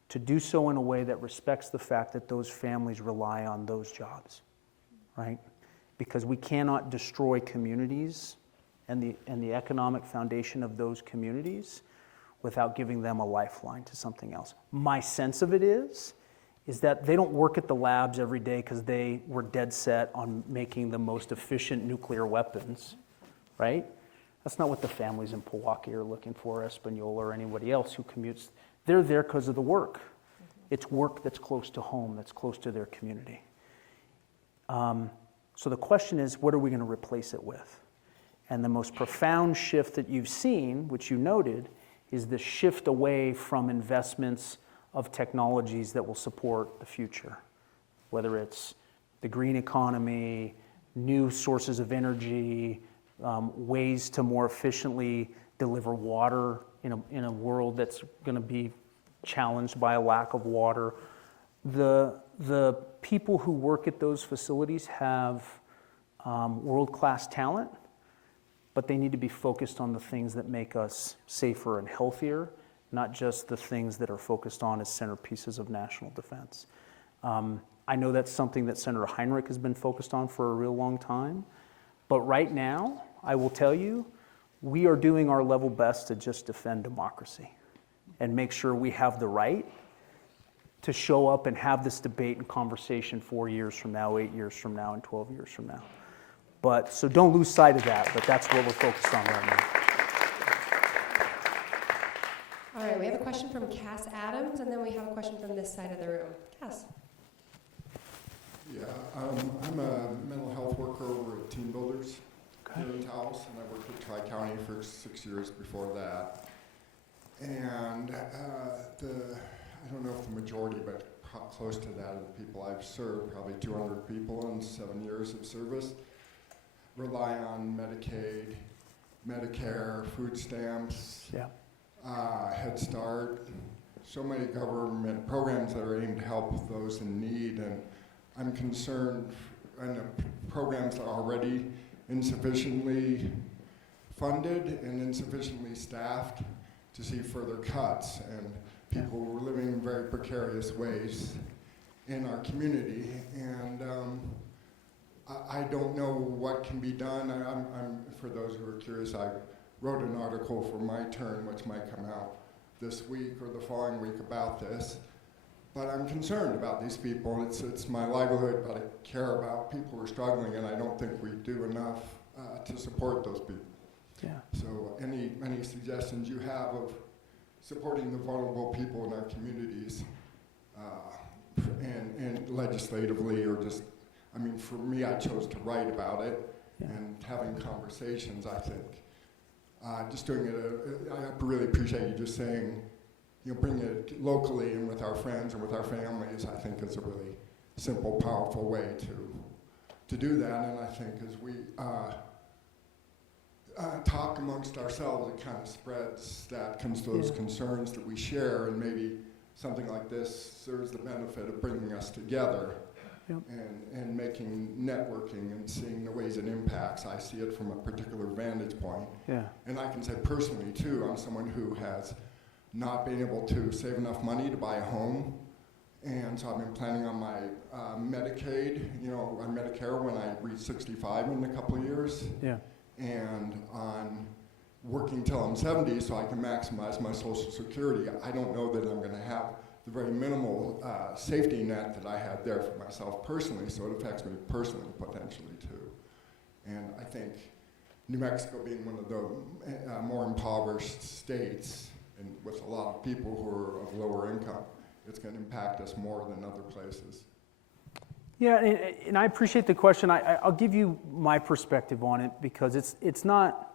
to do so in a way that respects the fact that those families rely on those jobs, right? Because we cannot destroy communities and the economic foundation of those communities without giving them a lifeline to something else. My sense of it is that they don't work at the labs every day because they were dead set on making the most efficient nuclear weapons, right? That's not what the families in Pewaukee are looking for, Espanola, or anybody else who commutes. They're there because of the work. It's work that's close to home, that's close to their community. So the question is, what are we going to replace it with? And the most profound shift that you've seen, which you noted, is the shift away from investments of technologies that will support the future, whether it's the green economy, new sources of energy, ways to more efficiently deliver water in a world that's going to be challenged by a lack of water. The people who work at those facilities have world-class talent, but they need to be focused on the things that make us safer and healthier, not just the things that are focused on as centerpieces of national defense. I know that's something that Senator Heinrich has been focused on for a real long time, but right now, I will tell you, we are doing our level best to just defend democracy and make sure we have the right to show up and have this debate and conversation 4 years from now, 8 years from now, and 12 years from now. So don't lose sight of that, but that's what we're focused on right now. All right, we have a question from Cass Adams, and then we have a question from this side of the room. Cass. Yeah, I'm a mental health worker over at Team Builders here in Taos, and I worked at Tri-County for 6 years before that. And I don't know if the majority, but close to that of the people I've served, probably 200 people in 7 years of service, rely on Medicaid, Medicare, food stamps, Head Start, so many government programs that are aimed to help those in need. And I'm concerned, and the programs are already insufficiently funded and insufficiently staffed to see further cuts, and people were living in very precarious ways in our community. And I don't know what can be done. For those who are curious, I wrote an article for my turn, which might come out this week or the following week about this. But I'm concerned about these people. It's my livelihood, but I care about people who are struggling, and I don't think we do enough to support those people. Yeah. So any suggestions you have of supporting the vulnerable people in our communities, and legislatively, or just, I mean, for me, I chose to write about it and having conversations, I think. Just doing it, I really appreciate you just saying, bring it locally and with our friends and with our families. I think it's a really simple, powerful way to do that. And I think as we talk amongst ourselves, it kind of spreads those concerns that we share, and maybe something like this serves the benefit of bringing us together and making networking and seeing the ways ways it impacts. I see it from a particular vantage point. Yeah. And I can say personally, too, I'm someone who has not been able to save enough money to buy a home. And so I've been planning on my Medicaid, on Medicare when I reach 65 in a couple of years. Yeah. And on working till I'm 70 so I can maximize my Social Security. I don't know that I'm going to have the very minimal safety net that I had there for myself personally, so it affects me personally potentially too. And I think New Mexico being one of the more impoverished states and with a lot of people who are of lower income, it's going to impact us more than other places. Yeah, and I appreciate the question. I'll give you my perspective on it because it's not.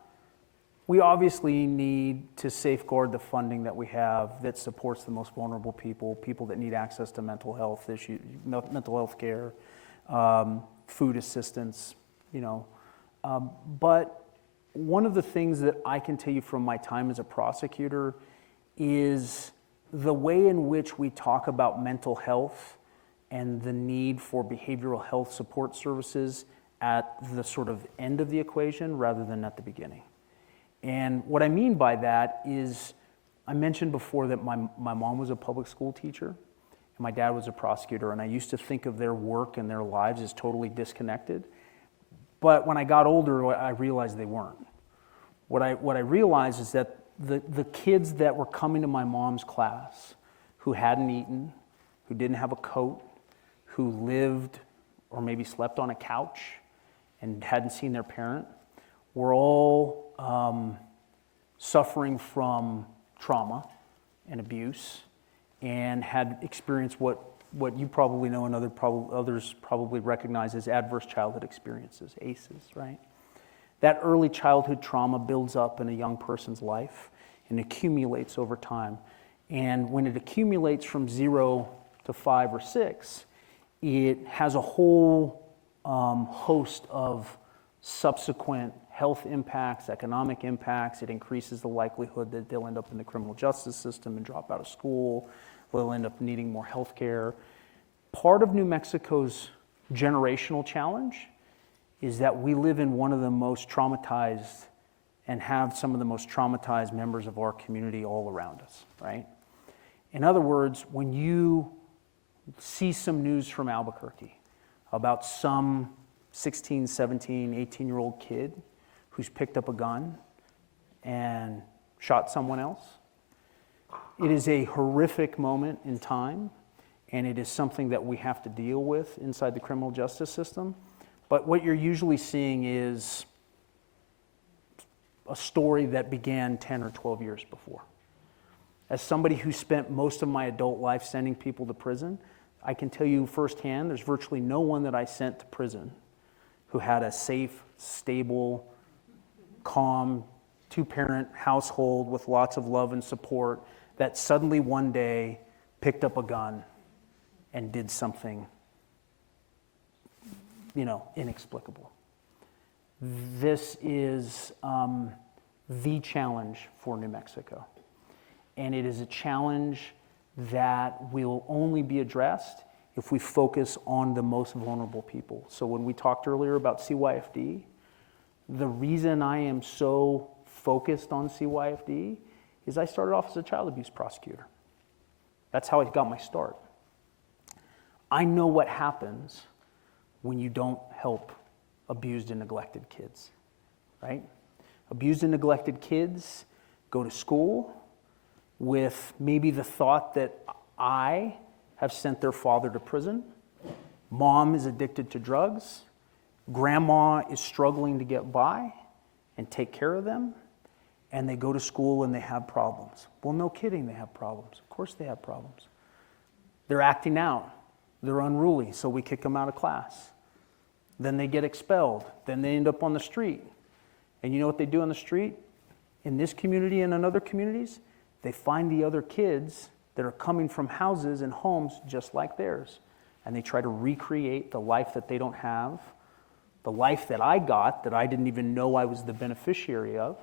We obviously need to safeguard the funding that we have that supports the most vulnerable people that need access to mental health issues, mental health care, food assistance, But one of the things that I can tell you from my time as a prosecutor is the way in which we talk about mental health and the need for behavioral health support services at the sort of end of the equation rather than at the beginning. And what I mean by that is, I mentioned before that my mom was a public school teacher and my dad was a prosecutor, and I used to think of their work and their lives as totally disconnected. But when I got older, I realized they weren't. What I realized is that the kids that were coming to my mom's class who hadn't eaten, who didn't have a coat, who lived or maybe slept on a couch and hadn't seen their parent, were all suffering from trauma and abuse and had experienced what you probably know and others probably recognize as adverse childhood experiences, ACEs, right? That early childhood trauma builds up in a young person's life and accumulates over time. And when it accumulates from 0 to 5 or 6, it has a whole host of subsequent health impacts, economic impacts. It increases the likelihood that they'll end up in the criminal justice system and drop out of school. They'll end up needing more health care. Part of New Mexico's generational challenge is that we live in one of the most traumatized and have some of the most traumatized members of our community all around us, right? In other words, when you see some news from Albuquerque about some 16, 17, 18-year-old kid who's picked up a gun and shot someone else, it is a horrific moment in time, and it is something that we have to deal with inside the criminal justice system. But what you're usually seeing is a story that began 10 or 12 years before. As somebody who spent most of my adult life sending people to prison, I can tell you firsthand, there's virtually no one that I sent to prison who had a safe, stable, calm, two-parent household with lots of love and support that suddenly one day picked up a gun and did something, inexplicable. This is the challenge for New Mexico. And it is a challenge that will only be addressed if we focus on the most vulnerable people. So when we talked earlier about CYFD, the reason I am so focused on CYFD is I started off as a child abuse prosecutor. That's how I got my start. I know what happens when you don't help abused and neglected kids, right? Abused and neglected kids go to school with maybe the thought that I have sent their father to prison, mom is addicted to drugs, grandma is struggling to get by and take care of them, and they go to school and they have problems. Well, no kidding, they have problems. Of course they have problems. They're acting out. They're unruly, so we kick them out of class. Then they get expelled. Then they end up on the street. And you know what they do on the street? In this community and in other communities, they find the other kids that are coming from houses and homes just like theirs. And they try to recreate the life that they don't have, the life that I got that I didn't even know I was the beneficiary of.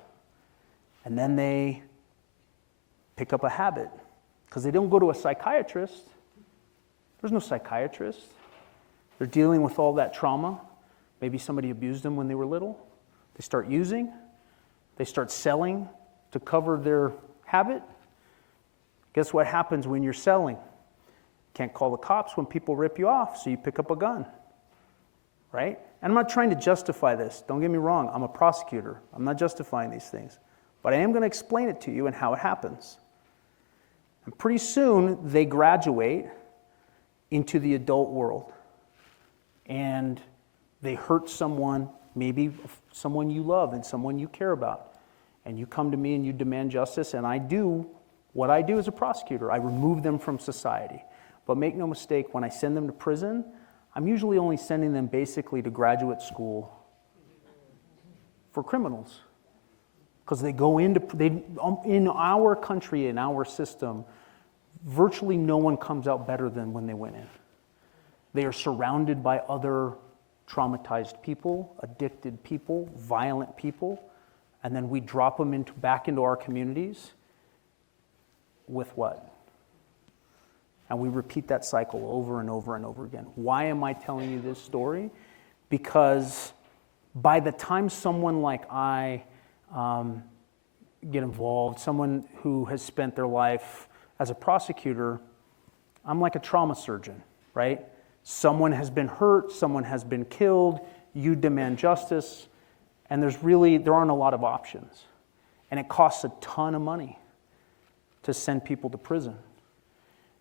And then they pick up a habit because they don't go to a psychiatrist. There's no psychiatrist. They're dealing with all that trauma. Maybe somebody abused them when they were little. They start using. They start selling to cover their habit. Guess what happens when you're selling? Can't call the cops when people rip you off, so you pick up a gun, right? And I'm not trying to justify this. Don't get me wrong. I'm a prosecutor. I'm not justifying these things. But I am going to explain it to you and how it happens. And pretty soon, they graduate into the adult world. And they hurt someone, maybe someone you love and someone you care about. And you come to me and you demand justice, and I do what I do as a prosecutor. I remove them from society. But make no mistake, when I send them to prison, I'm usually only sending them basically to graduate school for criminals. Because they go into, in our country, in our system, virtually no one comes out better than when they went in. They are surrounded by other traumatized people, addicted people, violent people, and then we drop them back into our communities with what? And we repeat that cycle over and over and over again. Why am I telling you this story? Because by the time someone like I get involved, someone who has spent their life as a prosecutor, I'm like a trauma surgeon, right? Someone has been hurt, someone has been killed, you demand justice, and there aren't a lot of options. And it costs a ton of money to send people to prison.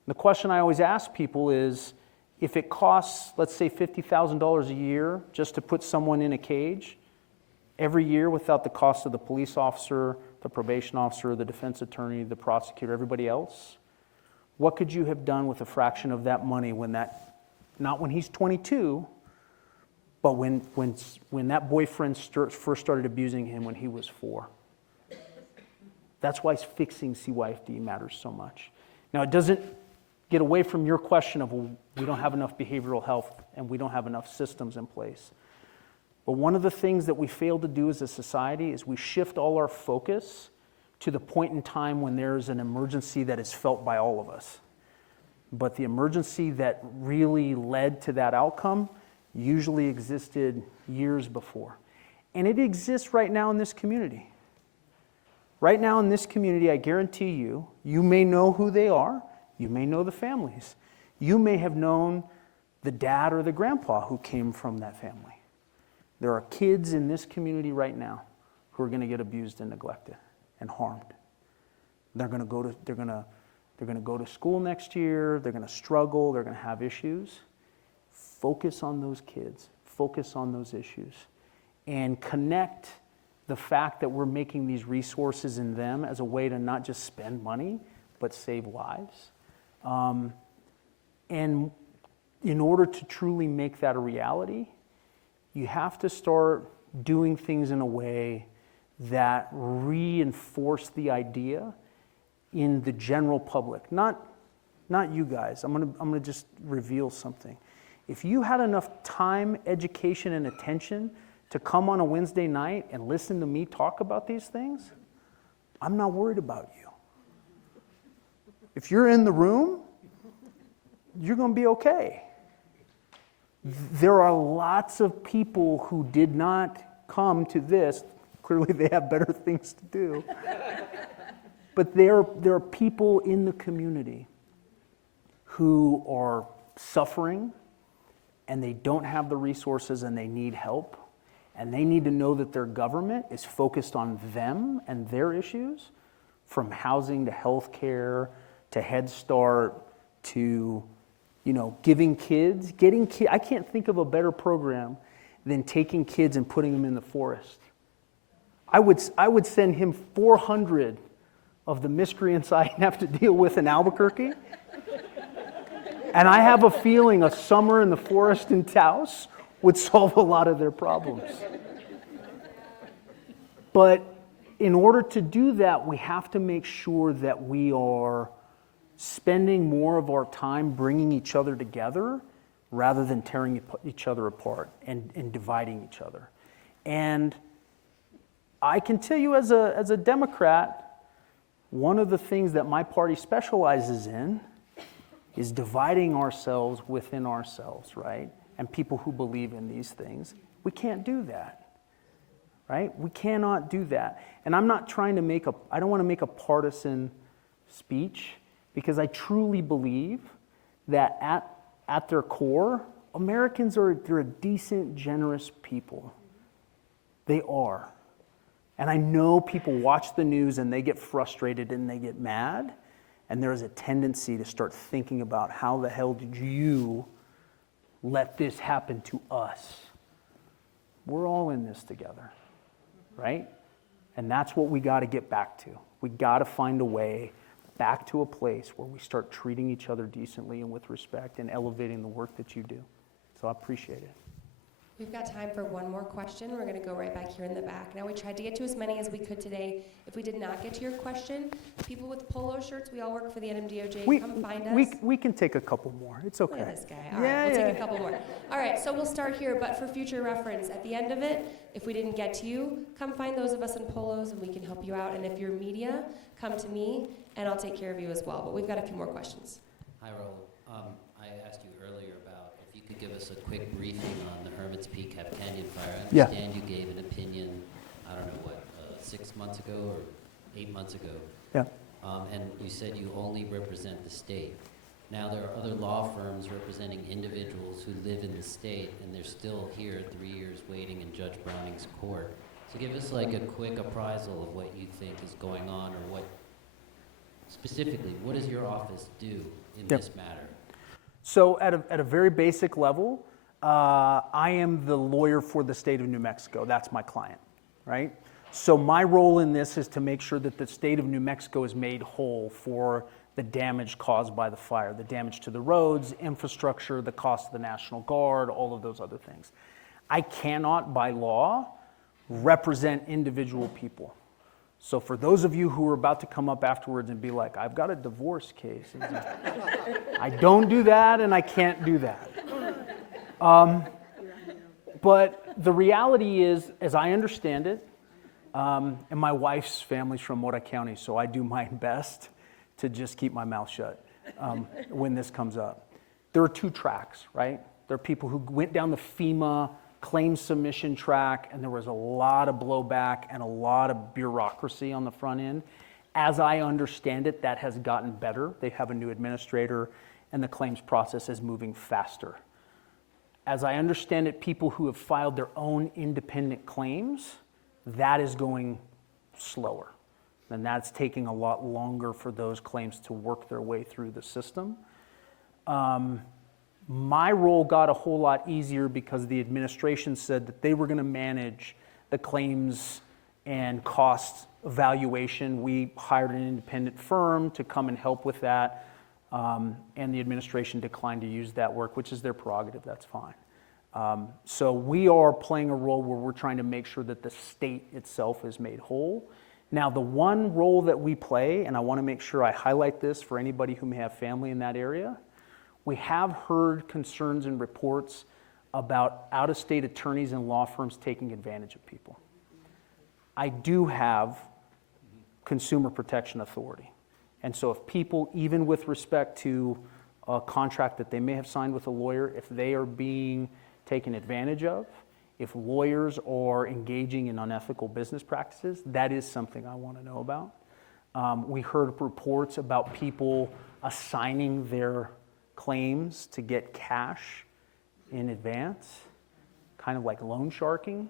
The question I always ask people is, if it costs, let's say, $50,000 a year just to put someone in a cage every year without the cost of the police officer, the probation officer, the defense attorney, the prosecutor, everybody else, what could you have done with a fraction of that money not when he's 22, but when that boyfriend first started abusing him when he was 4? That's why fixing CYFD matters so much. Now, it doesn't get away from your question of, well, we don't have enough behavioral health and we don't have enough systems in place. But one of the things that we fail to do as a society is we shift all our focus to the point in time when there's an emergency that is felt by all of us. But the emergency that really led to that outcome usually existed years before. And it exists right now in this community. Right now in this community, I guarantee you, you may know who they are. You may know the families. You may have known the dad or the grandpa who came from that family. There are kids in this community right now who are going to get abused and neglected and harmed. They're going to go to school next year. They're going to struggle. They're going to have issues. Focus on those kids. Focus on those issues. And connect the fact that we're making these resources in them as a way to not just spend money, but save lives. And in order to truly make that a reality, you have to start doing things in a way that reinforce the idea in the general public. Not you guys. I'm gonna just reveal something. If you had enough time, education, and attention to come on a Wednesday night and listen to me talk about these things, I'm not worried about you. If you're in the room, you're going to be okay. There are lots of people who did not come to this. Clearly, they have better things to do. But there are people in the community who are suffering, and they don't have the resources, and they need help. And they need to know that their government is focused on them and their issues, from housing to health care to Head Start to, getting kids. I can't think of a better program than taking kids and putting them in the forest. I would send him 400 of the miscreants I have to deal with in Albuquerque. And I have a feeling a summer in the forest in Taos would solve a lot of their problems. But in order to do that, we have to make sure that we are spending more of our time bringing each other together rather than tearing each other apart and dividing each other. And I can tell you as a Democrat, one of the things that my party specializes in is dividing ourselves within ourselves, right? And people who believe in these things. We can't do that, right? We cannot do that. And I'm not trying to I don't want to make a partisan speech, because I truly believe that at their core, Americans they're a decent, generous people. They are. And I know people watch the news and they get frustrated and they get mad, and there is a tendency to start thinking about how the hell did you let this happen to us? We're all in this together, right? And that's what we got to get back to. We got to find a way back to a place where we start treating each other decently and with respect and elevating the work that you do. So I appreciate it. We've got time for one more question. We're going to go right back here in the back. Now, we tried to get to as many as we could today. If we did not get to your question, people with polo shirts, we all work for the NMDOJ. Come find us. We can take a couple more. It's okay. Look at this guy. All right, we'll take a couple more. All right, so we'll start here, but for future reference, at the end of it, if we didn't get to you, come find those of us in polos and we can help you out. And if you're media, come to me and I'll take care of you as well. But we've got a few more questions. Hi, Raul. I asked you earlier about if you could give us a quick briefing on the Hermit's Peak Cap Canyon fire. I understand you gave an opinion, I don't know what, 6 months ago or 8 months ago. Yeah. And you said you only represent the state. Now there are other law firms representing individuals who live in the state, and they're still here 3 years waiting in Judge Browning's court. So give us like a quick appraisal of what you think is going on, or what specifically, what does your office do in this matter? So at a very basic level, I am the lawyer for the state of New Mexico. That's my client, right? So my role in this is to make sure that the state of New Mexico is made whole for the damage caused by the fire, the damage to the roads, infrastructure, the cost of the National Guard, all of those other things. I cannot, by law, represent individual people. So for those of you who are about to come up afterwards and be like, I've got a divorce case, I don't do that and I can't do that. But the reality is, as I understand it, and my wife's family's from Mora County, so I do my best to just keep my mouth shut when this comes up. There are two tracks, right? There are people who went down the FEMA claim submission track, and there was a lot of blowback and a lot of bureaucracy on the front end. As I understand it, that has gotten better. They have a new administrator, and the claims process is moving faster. As I understand it, people who have filed their own independent claims, that is going slower. And that's taking a lot longer for those claims to work their way through the system. My role got a whole lot easier because the administration said that they were going to manage the claims and cost evaluation. We hired an independent firm to come and help with that, and the administration declined to use that work, which is their prerogative. That's fine. So we are playing a role where we're trying to make sure that the state itself is made whole. Now, the one role that we play, and I want to make sure I highlight this for anybody who may have family in that area, we have heard concerns and reports about out-of-state attorneys and law firms taking advantage of people. I do have consumer protection authority. And so if people, even with respect to a contract that they may have signed with a lawyer, if they are being taken advantage of, if lawyers are engaging in unethical business practices, that is something I want to know about. We heard reports about people assigning their claims to get cash in advance, kind of like loan sharking.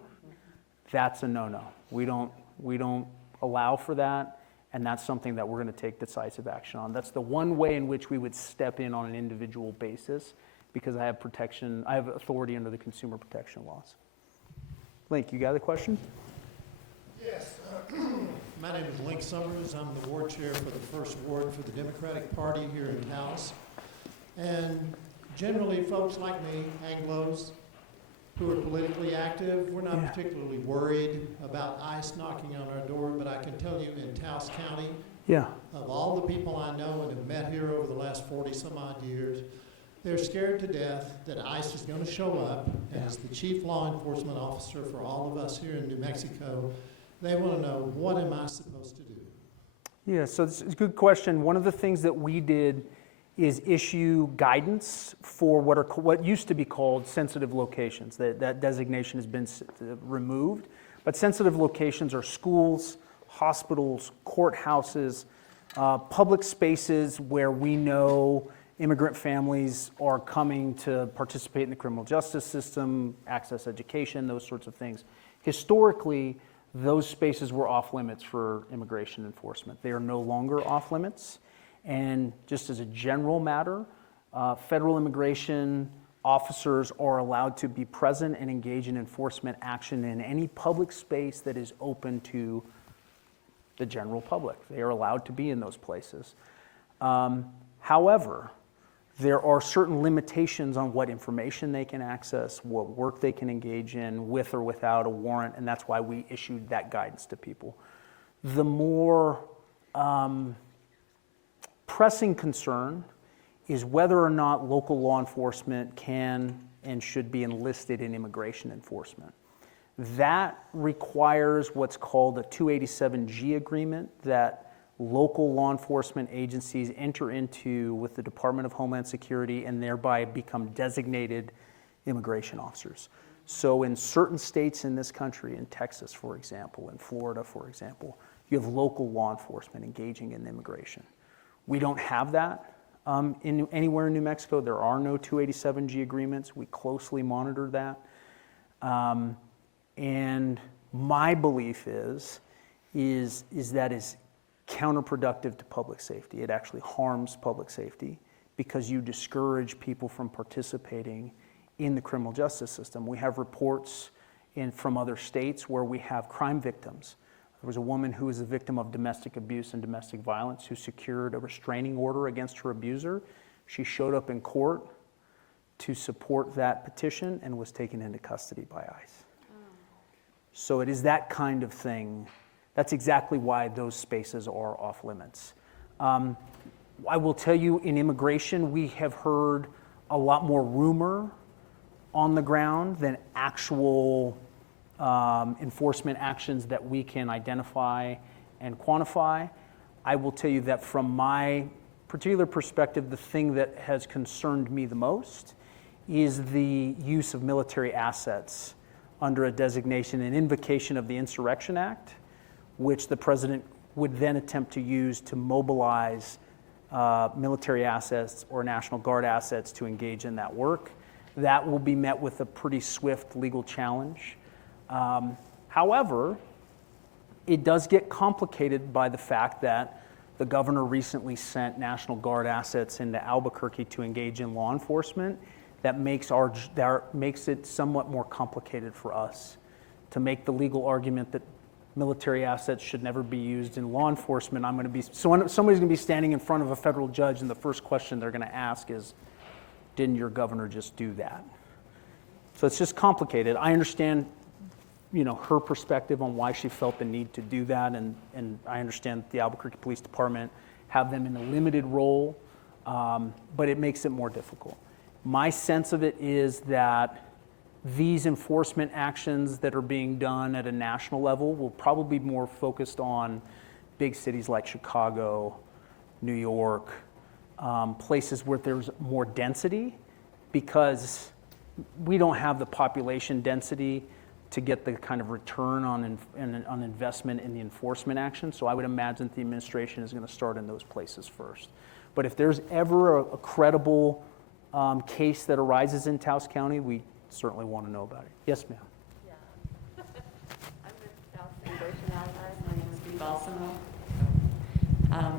That's a no-no. We don't allow for that, and that's something that we're going to take decisive action on. That's the one way in which we would step in on an individual basis, because I have authority under the consumer protection laws. Link, you got a question? Yes. My name is Link Summers. I'm the ward chair for the first ward for the Democratic Party here in Taos. And generally, folks like me, Anglos, who are politically active, we're not particularly worried about ICE knocking on our door, but I can tell you in Taos County, of all the people I know and have met here over the last 40-some-odd years, they're scared to death that ICE is going to show up, and as the chief law enforcement officer for all of us here in New Mexico, they want to know, what am I supposed to do? Yeah, so it's a good question. One of the things that we did is issue guidance for what used to be called sensitive locations. That designation has been removed, but sensitive locations are schools, hospitals, courthouses, public spaces where we know immigrant families are coming to participate in the criminal justice system, access education, those sorts of things. Historically, those spaces were off limits for immigration enforcement. They are no longer off limits. And just as a general matter, federal immigration officers are allowed to be present and engage in enforcement action in any public space that is open to the general public. They are allowed to be in those places. However, there are certain limitations on what information they can access, what work they can engage in with or without a warrant, and that's why we issued that guidance to people. The more pressing concern is whether or not local law enforcement can and should be enlisted in immigration enforcement. That requires what's called a 287G agreement that local law enforcement agencies enter into with the Department of Homeland Security and thereby become designated immigration officers. So in certain states in this country, in Texas, for example, in Florida, for example, you have local law enforcement engaging in immigration. We don't have that anywhere in New Mexico. There are no 287G agreements. We closely monitor that. And my belief is that is counterproductive to public safety. It actually harms public safety because you discourage people from participating in the criminal justice system. We have reports from other states where we have crime victims. There was a woman who was a victim of domestic abuse and domestic violence who secured a restraining order against her abuser. She showed up in court to support that petition and was taken into custody by ICE. So it is that kind of thing. That's exactly why those spaces are off limits. I will tell you, in immigration, we have heard a lot more rumor on the ground than actual enforcement actions that we can identify and quantify. I will tell you that from my particular perspective, the thing that has concerned me the most is the use of military assets under a designation and invocation of the Insurrection Act, which the president would then attempt to use to mobilize military assets or National Guard assets to engage in that work. That will be met with a pretty swift legal challenge. However, it does get complicated by the fact that the governor recently sent National Guard assets into Albuquerque to engage in law enforcement. That makes it somewhat more complicated for us to make the legal argument that military assets should never be used in law enforcement. Somebody's going to be standing in front of a federal judge, and the first question they're going to ask is, didn't your governor just do that? So it's just complicated. I understand, her perspective on why she felt the need to do that, and I understand the Albuquerque Police Department have them in a limited role, but it makes it more difficult. My sense of it is that these enforcement actions that are being done at a national level will probably be more focused on big cities like Chicago, New York, places where there's more density, because we don't have the population density to get the kind of return on investment in the enforcement action. So I would imagine that the administration is going to start in those places first. But if there's ever a credible case that arises in Taos County, we certainly want to know about it. Yes, ma'am. Yeah. I'm with Taos Immigration Allies. My name is Dee Balsamo.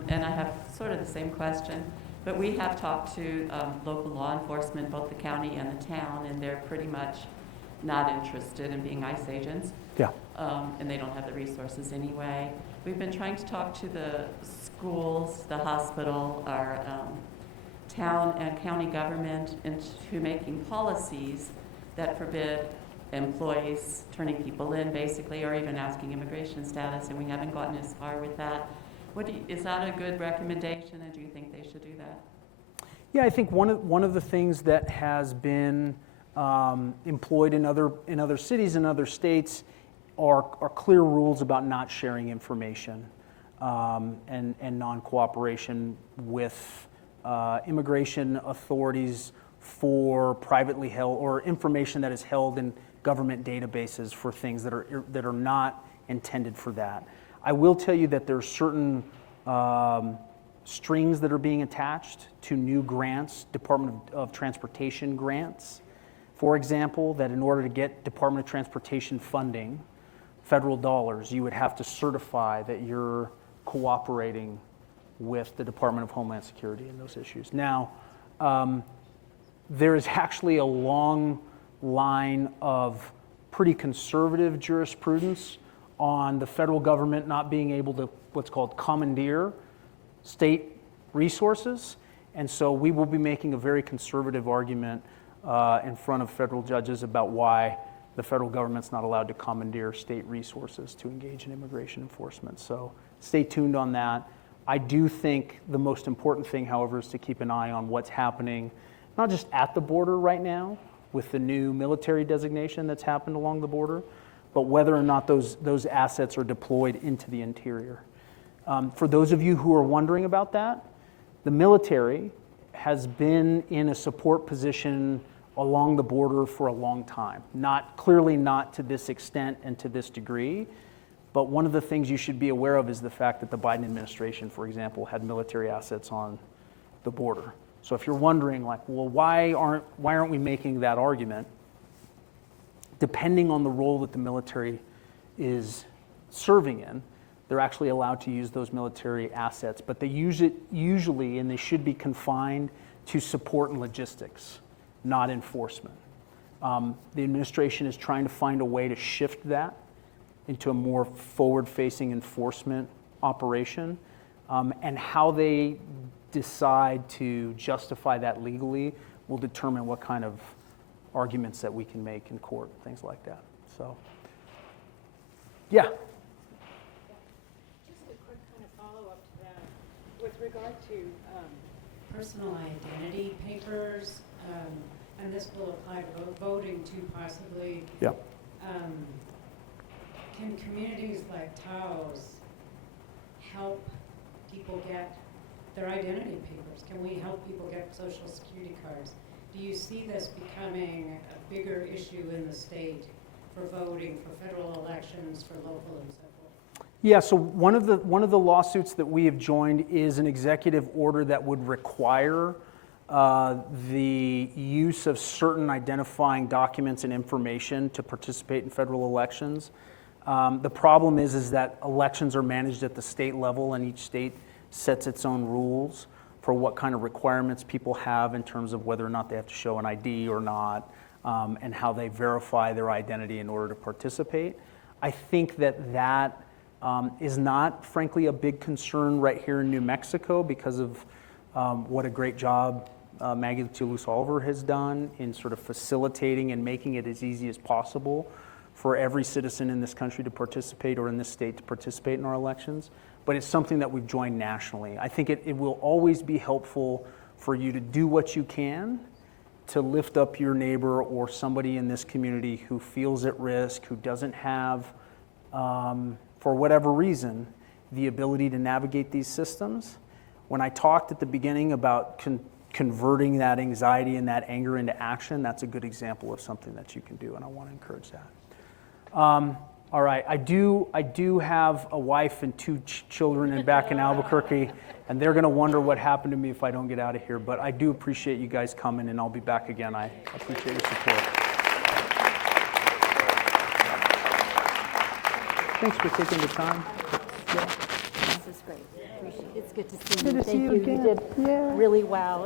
And I have sort of the same question. But we have talked to local law enforcement, both the county and the town, and they're pretty much not interested in being ICE agents. Yeah. And they don't have the resources anyway. We've been trying to talk to the schools, the hospital, our town and county government into making policies that forbid employees turning people in, basically, or even asking immigration status, and we haven't gotten as far with that. Is that a good recommendation, and do you think they should do that? Yeah, I think one of the things that has been employed in other cities and other states are clear rules about not sharing information and non-cooperation with immigration authorities for privately held or information that is held in government databases for things that are not intended for that. I will tell you that there are certain strings that are being attached to new grants, Department of Transportation grants, for example, that in order to get Department of Transportation funding, federal dollars, you would have to certify that you're cooperating with the Department of Homeland Security in those issues. Now, there is actually a long line of pretty conservative jurisprudence on the federal government not being able to what's called commandeer state resources. And so we will be making a very conservative argument in front of federal judges about why the federal government's not allowed to commandeer state resources to engage in immigration enforcement. So stay tuned on that. I do think the most important thing, however, is to keep an eye on what's happening, not just at the border right now with the new military designation that's happened along the border, but whether or not those assets are deployed into the interior. For those of you who are wondering about that, the military has been in a support position along the border for a long time. Clearly not to this extent and to this degree, but one of the things you should be aware of is the fact that the Biden administration, for example, had military assets on the border. So if you're wondering, like, well, why aren't we making that argument? Depending on the role that the military is serving in, they're actually allowed to use those military assets, but they use it usually, and they should be confined to support and logistics, not enforcement. The administration is trying to find a way to shift that into a more forward-facing enforcement operation, and how they decide to justify that legally will determine what kind of arguments that we can make in court, things like that. So, yeah. Just a quick kind of follow-up to that. With regard to personal identity papers, and this will apply to voting too, possibly. Yeah. Can communities like Taos help people get their identity papers? Can we help people get Social Security cards? Do you see this becoming a bigger issue in the state for voting, for federal elections, for local and so forth? Yeah, so one of the lawsuits that we have joined is an executive order that would require the use of certain identifying documents and information to participate in federal elections. The problem is that elections are managed at the state level, and each state sets its own rules for what kind of requirements people have in terms of whether or not they have to show an ID or not, and how they verify their identity in order to participate. I think that is not, frankly, a big concern right here in New Mexico because of what a great job Maggie Toulouse-Oliver has done in sort of facilitating and making it as easy as possible for every citizen in this country to participate, or in this state to participate in our elections. But it's something that we've joined nationally. I think it will always be helpful for you to do what you can to lift up your neighbor or somebody in this community who feels at risk, who doesn't have, for whatever reason, the ability to navigate these systems. When I talked at the beginning about converting that anxiety and that anger into action, that's a good example of something that you can do, and I want to encourage that. All right, I do have a wife and two children back in Albuquerque, and they're going to wonder what happened to me if I don't get out of here, but I do appreciate you guys coming, and I'll be back again. I appreciate your support. Thanks for taking the time. This is great. Appreciate it. It's good to see you. Good to see you again. You did really well.